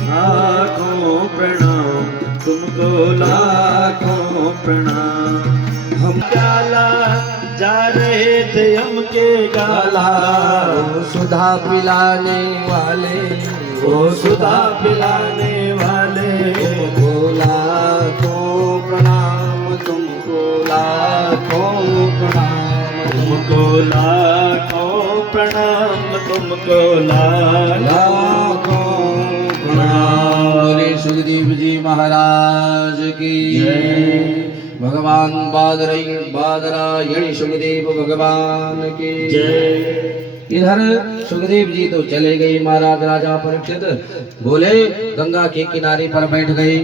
लाखों प्रणाम, तुमको लाखों प्रणाम। हम प्याला जा रहे थे हम के गाला, सुधा पिलाने वाले, वो सुधा पिलाने वाले तुमको लाखों प्रणाम, तुमको लाखों प्रणाम, तुमको लाखों प्रणाम, तुमको लाखों प्रणाम। बोले सुखदेव जी महाराज की जय। भगवान बादरायणी सुखदेव भगवान की जय। इधर सुखदेव जी तो चले गए महाराज। राजा परीक्षित बोले गंगा के किनारे पर बैठ गए।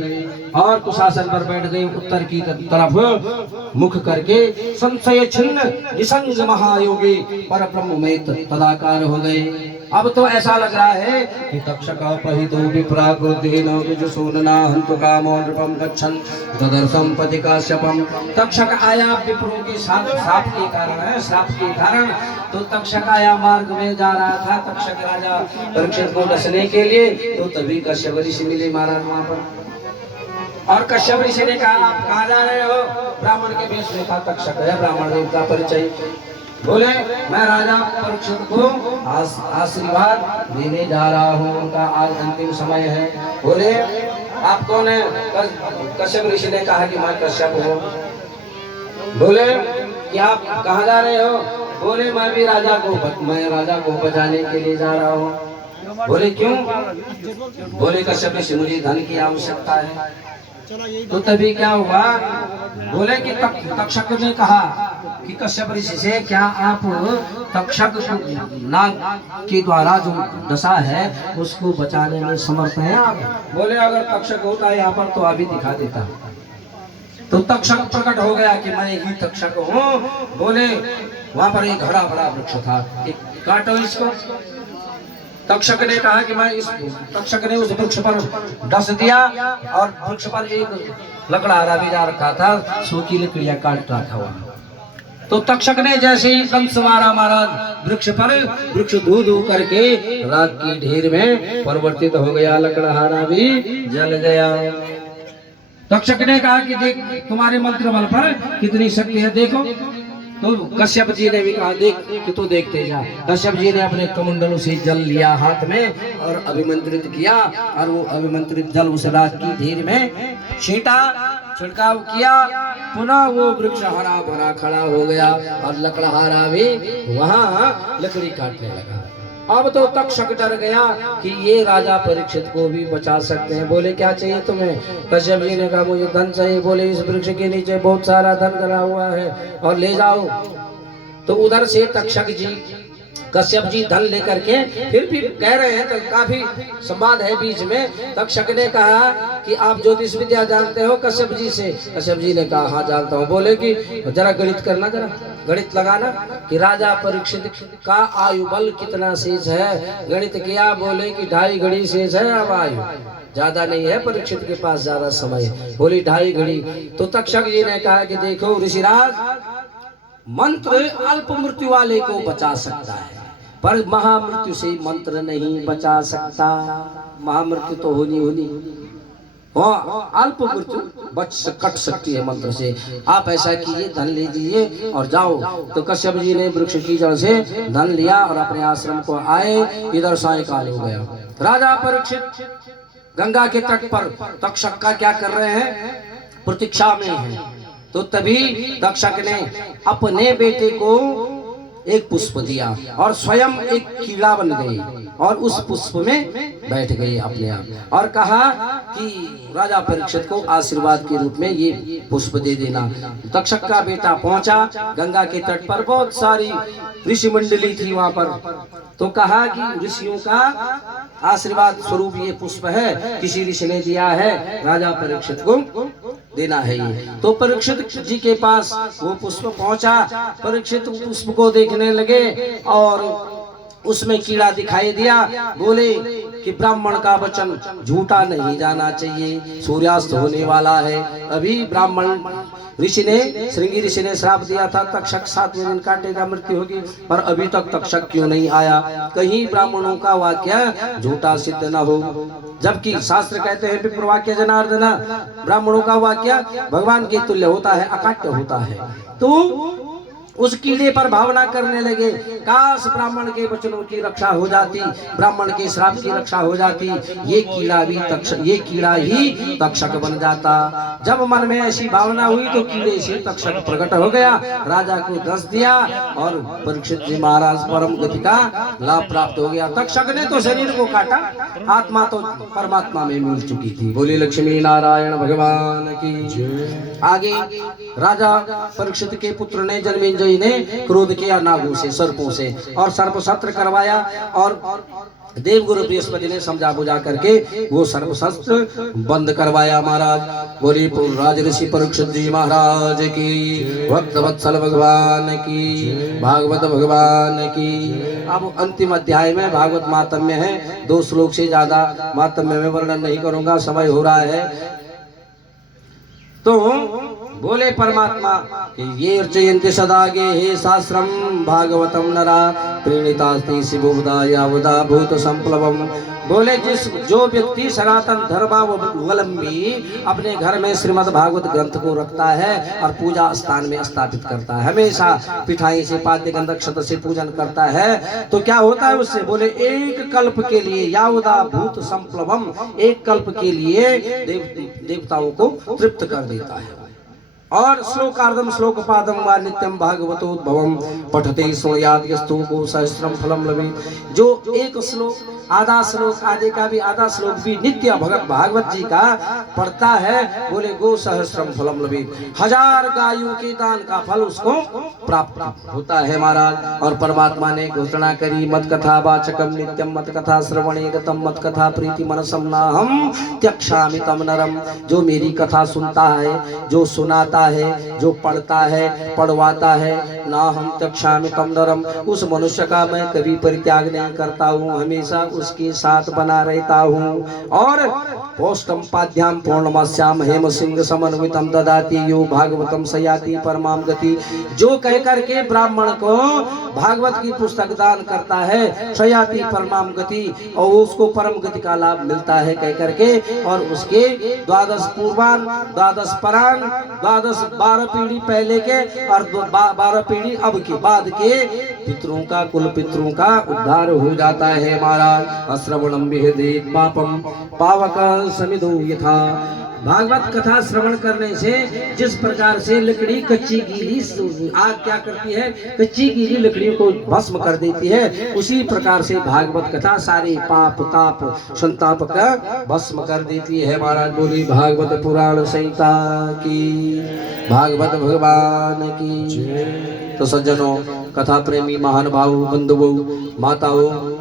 और कुशासन पर बैठ गए उत्तर की तरफ मुख करके। संशय छिन्न निसंग महायोगी पर ब्रह्म में तदाकार हो गए। अब तो ऐसा लग रहा है कि तक्षक अपहितो विप्रा क्रोधेन विजुषूदना हन्तु कामो नृपं गच्छन् ददर्शं पति काश्यपम्। तक्षक आया विप्रों के साथ श्राप के कारण है, श्राप के कारण। तो तक्षक आया, मार्ग में जा रहा था तक्षक राजा परीक्षित को डसने के लिए। तो तभी कश्यप ऋषि मिले महाराज वहां पर। और कश्यप ऋषि ने कहा, आप कहाँ जा रहे हो? ब्राह्मण के वेश में था तक्षक है, ब्राह्मण देव का परिचय। बोले, मैं राजा परीक्षित को आशीर्वाद देने जा रहा हूँ, उनका आज अंतिम समय है। बोले, आप कौन है? कश्यप ऋषि ने कहा कि मैं कश्यप हूँ। बोले, कि आप कहाँ जा रहे हो? बोले, मैं राजा को बचाने के लिए जा रहा हूँ। बोले, क्यों? बोले, कश्यप ऋषि, मुझे धन की आवश्यकता है। तो तभी क्या हुआ? बोले कि तक्षक ने कहा कि कश्यप ऋषि से, क्या आप तक्षक नाग के द्वारा जो दशा है उसको बचाने में समर्थ हैं आप? बोले, अगर तक्षक होता यहाँ पर तो अभी दिखा देता। तो तक्षक प्रकट हो गया कि मैं ही तक्षक हूँ। बोले, वहां पर एक हरा बड़ा वृक्ष था, एक काटो इसको। तक्षक ने कहा कि मैं तक्षक ने उस वृक्ष पर डस दिया और वृक्ष पर एक लकड़हारा भी जा रखा था, सूखी लकड़ियां काट रखा हुआ। तो तक्षक ने जैसे ही दंश मारा महाराज वृक्ष पर, वृक्ष धू धू करके रात की ढेर में परिवर्तित हो गया, लकड़हारा भी जल गया। तक्षक ने कहा कि देख, तुम्हारे मंत्र बल पर कितनी शक्ति है, देखो। तो कश्यप जी ने भी कहा, देख कि तू देखते जा। कश्यप जी ने अपने कमंडलों से जल लिया हाथ में और अभिमंत्रित किया, और वो अभिमंत्रित जल उस रात की ढेर में छिड़काव किया। पुनः वो वृक्ष हरा भरा खड़ा हो गया और लकड़हारा भी वहां लकड़ी काटने लगा। अब तो तक्षक डर गया कि ये राजा परीक्षित को भी बचा सकते हैं। बोले, क्या चाहिए तुम्हें? कश्यप जी ने कहा, मुझे धन चाहिए। बोले, इस वृक्ष के नीचे बहुत सारा धन गड़ा हुआ है और ले जाओ। तो उधर से तक्षक जी, कश्यप जी धन लेकर के फिर भी कह रहे हैं, तो काफी संवाद है बीच में। तक्षक ने कहा कि आप ज्योतिष विद्या जानते हो? कश्यप जी से। कश्यप जी ने कहा, हाँ जानता हूँ। बोले कि जरा गणित करना, जरा गणित लगाना कि राजा परीक्षित का आयु बल कितना शेष है। गणित किया, बोले कि 2.5 घड़ी शेष है अब आयु, ज्यादा नहीं है परीक्षित के पास ज्यादा समय। बोली 2.5 घड़ी। तो तक्षक जी ने कहा कि देखो ऋषिराज, मंत्र अल्प मृत्यु वाले को बचा सकता है, पर महामृत्यु से मंत्र नहीं बचा सकता। महामृत्यु तो होनी अल्प मृत्यु कट सकती है मंत्र से। आप ऐसा कीजिए, धन लीजिए और जाओ। तो कश्यप जी ने वृक्ष की जड़ से धन लिया और अपने आश्रम को आए। इधर सायंकाल हो गया। राजा परीक्षित गंगा के तट पर तक्षक का क्या कर रहे हैं? प्रतीक्षा में है। तो तभी तक्षक ने अपने बेटे को एक पुष्प दिया और स्वयं एक कीड़ा बन गई और उस पुष्प में बैठ गई अपने आप, और कहा कि राजा परीक्षित को आशीर्वाद के रूप में ये पुष्प दे देना। तक्षक का बेटा पहुंचा गंगा के तट पर, बहुत सारी ऋषि मंडली थी वहां पर। तो कहा कि ऋषियों का आशीर्वाद स्वरूप ये पुष्प है, किसी ऋषि ने दिया है, राजा परीक्षित को देना है ये। तो परीक्षित जी के पास वो पुष्प पहुंचा। परीक्षित पुष्प को देखने लगे और उसमें कीड़ा दिखाई दिया। बोले कि ब्राह्मण का वचन झूठा नहीं जाना चाहिए, सूर्यास्त होने वाला है। अभी ब्राह्मण ऋषि ने, श्रृंगी ऋषि ने श्राप दिया था तक्षक 7वें दिन काटेगा, मृत्यु होगी, पर अभी तक तक्षक क्यों नहीं आया? कहीं ब्राह्मणों का वाक्य झूठा सिद्ध न हो। जबकि शास्त्र कहते हैं विप्रवाक्य जनार्दन, ब्राह्मणों का वाक्य भगवान के तुल्य होता है, अकाट्य होता है। तो उस कीड़े पर भावना करने लगे, काश ब्राह्मण के वचनों की रक्षा हो जाती, ब्राह्मण के श्राप की रक्षा हो जाती, ये कीड़ा ही तक्षक बन जाता। जब मन में ऐसी भावना हुई तो कीड़े से तक्षक प्रकट हो गया, राजा को दस दिया और परीक्षित जी महाराज परम गति का लाभ प्राप्त हो गया। तक्षक ने तो शरीर को काटा, आत्मा तो परमात्मा में मिल चुकी थी। बोली लक्ष्मी नारायण भगवान की। आगे राजा परीक्षित के पुत्र ने जन्मेजय ने क्रोध किया नागों से, सर्पों से, और सर्प सत्र करवाया और देवगुरु बृहस्पति ने समझा बुझा करके वो सर्वशस्त्र बंद करवाया महाराज। बोले राज ऋषि परीक्षित जी महाराज की, भक्त वत्सल भगवान की, भागवत भगवान की। अब अंतिम अध्याय में भागवत मातम्य है, 2 श्लोक से ज्यादा मातम्य में वर्णन नहीं करूंगा, समय हो रहा है। तो बोले परमात्मा कि ये अर्चयन्ति सदा गे हे शास्त्रम भागवतम नरा प्रणीतास्ति शिवोदा यावदा भूत संप्लवम। बोले जो व्यक्ति सनातन धर्मावलंबी अपने घर में श्रीमद् भागवत ग्रंथ को रखता है और पूजा स्थान में स्थापित करता है, हमेशा पिठाई से पाद्य गंधक क्षत से पूजन करता है, तो क्या होता है उससे? बोले एक कल्प के लिए यावदा भूत संप्लवम, एक कल्प के लिए देवताओं को तृप्त कर देता है। और श्लोकार्धम श्लोक पादम व नित्यम भागवतोद्भवम पठते सुनयाद यस्तु को सहस्रम फलम लभेत। जो एक श्लोक आधा श्लोक आधे का भी आधा श्लोक भी नित्य भगत भागवत जी का पढ़ता है, बोले गो सहस्रम फलम लभेत, 1000 गायों के दान का फल उसको प्राप्त होता है महाराज। और परमात्मा ने घोषणा करी मत कथा वाचकम नित्यम मत कथा श्रवणे गतम मत कथा प्रीति मनसम नाहम त्यक्षामि तम नरम। जो मेरी कथा सुनता है, जो सुनाता है, जो पढ़ता है, पढ़वाता है, ना हम त्यक्षामि तम नरम, उस मनुष्य का मैं कभी परित्याग नहीं करता हूँ, हमेशा उसके साथ बना रहता हूँ। और पौष्टम पाद्याम पूर्णमास्याम हेम सिंह समन्वितम ददाति यो भागवतम सयाति परमाम गति। जो कह करके ब्राह्मण को भागवत की पुस्तक दान करता है, सयाति परमाम गति, और उसको परम गति का लाभ मिलता है कह करके। और उसके 12 पूर्वान 12 परान 12 पीढ़ी पहले के और 12 पीढ़ी अब के बाद के पितरों का, कुल पितरों का उद्धार हो जाता है महाराज। अश्रवणम विहिदेत पापम पावक समिधो यथा। भागवत कथा श्रवण करने से जिस प्रकार से लकड़ी कच्ची गीली आग क्या करती है, कच्ची गीली लकड़ियों को भस्म कर देती है, उसी प्रकार से भागवत कथा सारे पाप ताप संताप का भस्म कर देती है महाराज। बोली भागवत पुराण संहिता की, भागवत भगवान की। तो सज्जनों, कथा प्रेमी महानुभाव बंधुओं माताओं,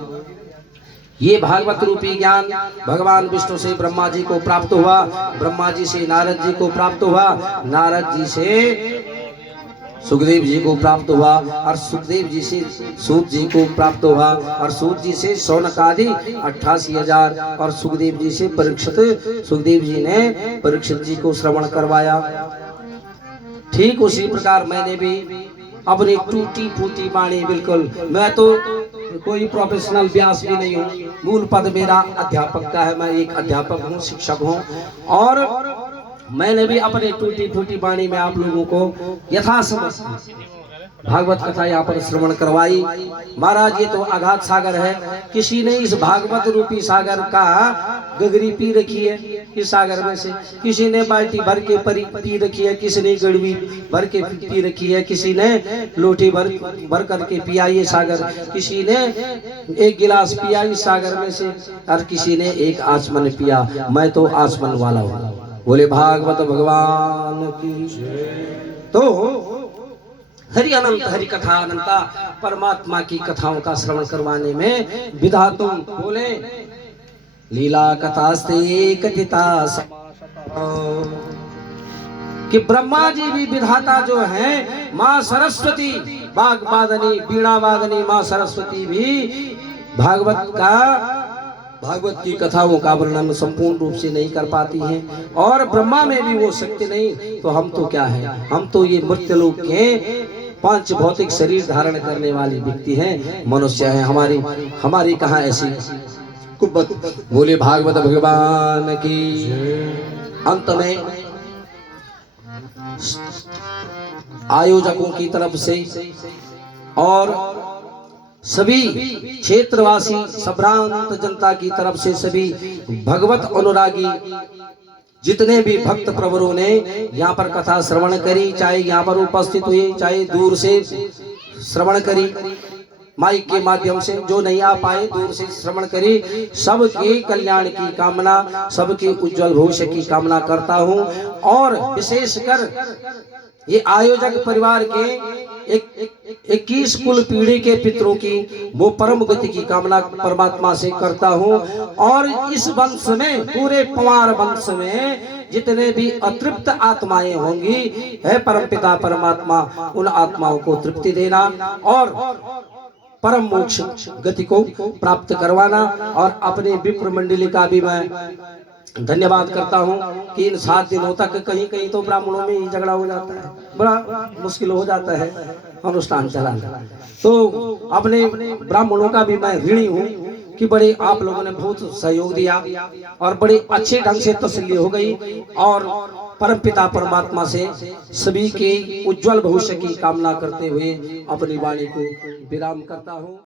ये भागवत रूपी ज्ञान भगवान विष्णु से ब्रह्मा जी को प्राप्त हुआ, ब्रह्मा जी से नारद जी को प्राप्त हुआ, नारद जी से सुखदेव जी को प्राप्त हुआ, और सुखदेव जी से सूत जी को प्राप्त हुआ, और सूत जी से शौनक आदि 88,000, और सुखदेव जी से परीक्षित, सुखदेव जी ने परीक्षित जी को श्रवण करवाया। ठीक उसी प्रकार मैंने भी अपनी टूटी फूटी वाणी, बिल्कुल मैं तो कोई प्रोफेशनल व्यास भी नहीं हूँ, मूल पद मेरा अध्यापक का है, मैं एक अध्यापक हूँ, शिक्षक हूँ, और मैंने भी अपने टूटी फूटी वाणी में आप लोगों को यथासमर्थ भागवत कथा यहाँ पर श्रवण करवाई। महाराज ये तो अगाध सागर है, किसी ने इस भागवत रूपी सागर का गगरी पी रखी है, इस सागर में से किसी ने बाल्टी भर के पी रखी है, किसी ने गड़वी भर के पी रखी है, किसी ने लोटी भर करके पिया ये सागर, किसी ने एक गिलास पिया इस सागर में से, और किसी ने एक आचमन पिया। मैं तो आचमन वाला हूँ। बोले भागवत भगवान की। तो हरि अनंत हरि कथा अनंता, परमात्मा की कथाओं का श्रवण करवाने में विधातुम। बोले लीला कथास्ते कथिता कि ब्रह्मा जी भी विधाता जो हैं, माँ सरस्वती बाग वादनी वीणा वादनी माँ सरस्वती भी भागवत की कथाओं का वर्णन संपूर्ण रूप से नहीं कर पाती हैं, और ब्रह्मा में भी वो शक्ति नहीं, तो हम तो क्या है, हम तो ये मृत्यलोक के 5 भौतिक शरीर धारण करने वाले व्यक्ति हैं, मनुष्य हैं। हमारी कहाँ ऐसी कुब्बत। बोले भागवत भगवान की। अंत में आयोजकों की तरफ से और सभी क्षेत्रवासी संभ्रांत जनता की तरफ से, सभी भगवत अनुरागी जितने भी भक्त प्रवरों ने यहाँ पर कथा श्रवण करी, चाहे यहाँ पर उपस्थित हुए, चाहे दूर से श्रवण करी माइक के माध्यम से, जो नहीं आ पाए दूर से श्रवण करी, सबके कल्याण की कामना, सबके उज्जवल भविष्य की कामना करता हूँ। और विशेषकर ये आयोजक परिवार के 21 कुल पीढ़ी के पितरों की वो परम गति की कामना परमात्मा से करता हूँ। और इस वंश में, पूरे पवार वंश में जितने भी अतृप्त आत्माएं होंगी, है परमपिता परमात्मा उन आत्माओं को तृप्ति देना और परम मोक्ष गति को प्राप्त करवाना। और अपने विप्र मंडली का भी मैं धन्यवाद करता हूं कि इन 7 दिनों तक कहीं कहीं तो ब्राह्मणों में ही झगड़ा हो जाता है, बड़ा मुश्किल हो जाता है अनुष्ठान चलाना। तो अपने ब्राह्मणों का भी मैं ऋणी हूं कि बड़े आप लोगों ने बहुत सहयोग दिया और बड़े अच्छे ढंग से तसल्ली हो गई। और परमपिता परमात्मा से सभी के उज्जवल भविष्य की कामना करते हुए अपनी वाणी को विराम करता हूं।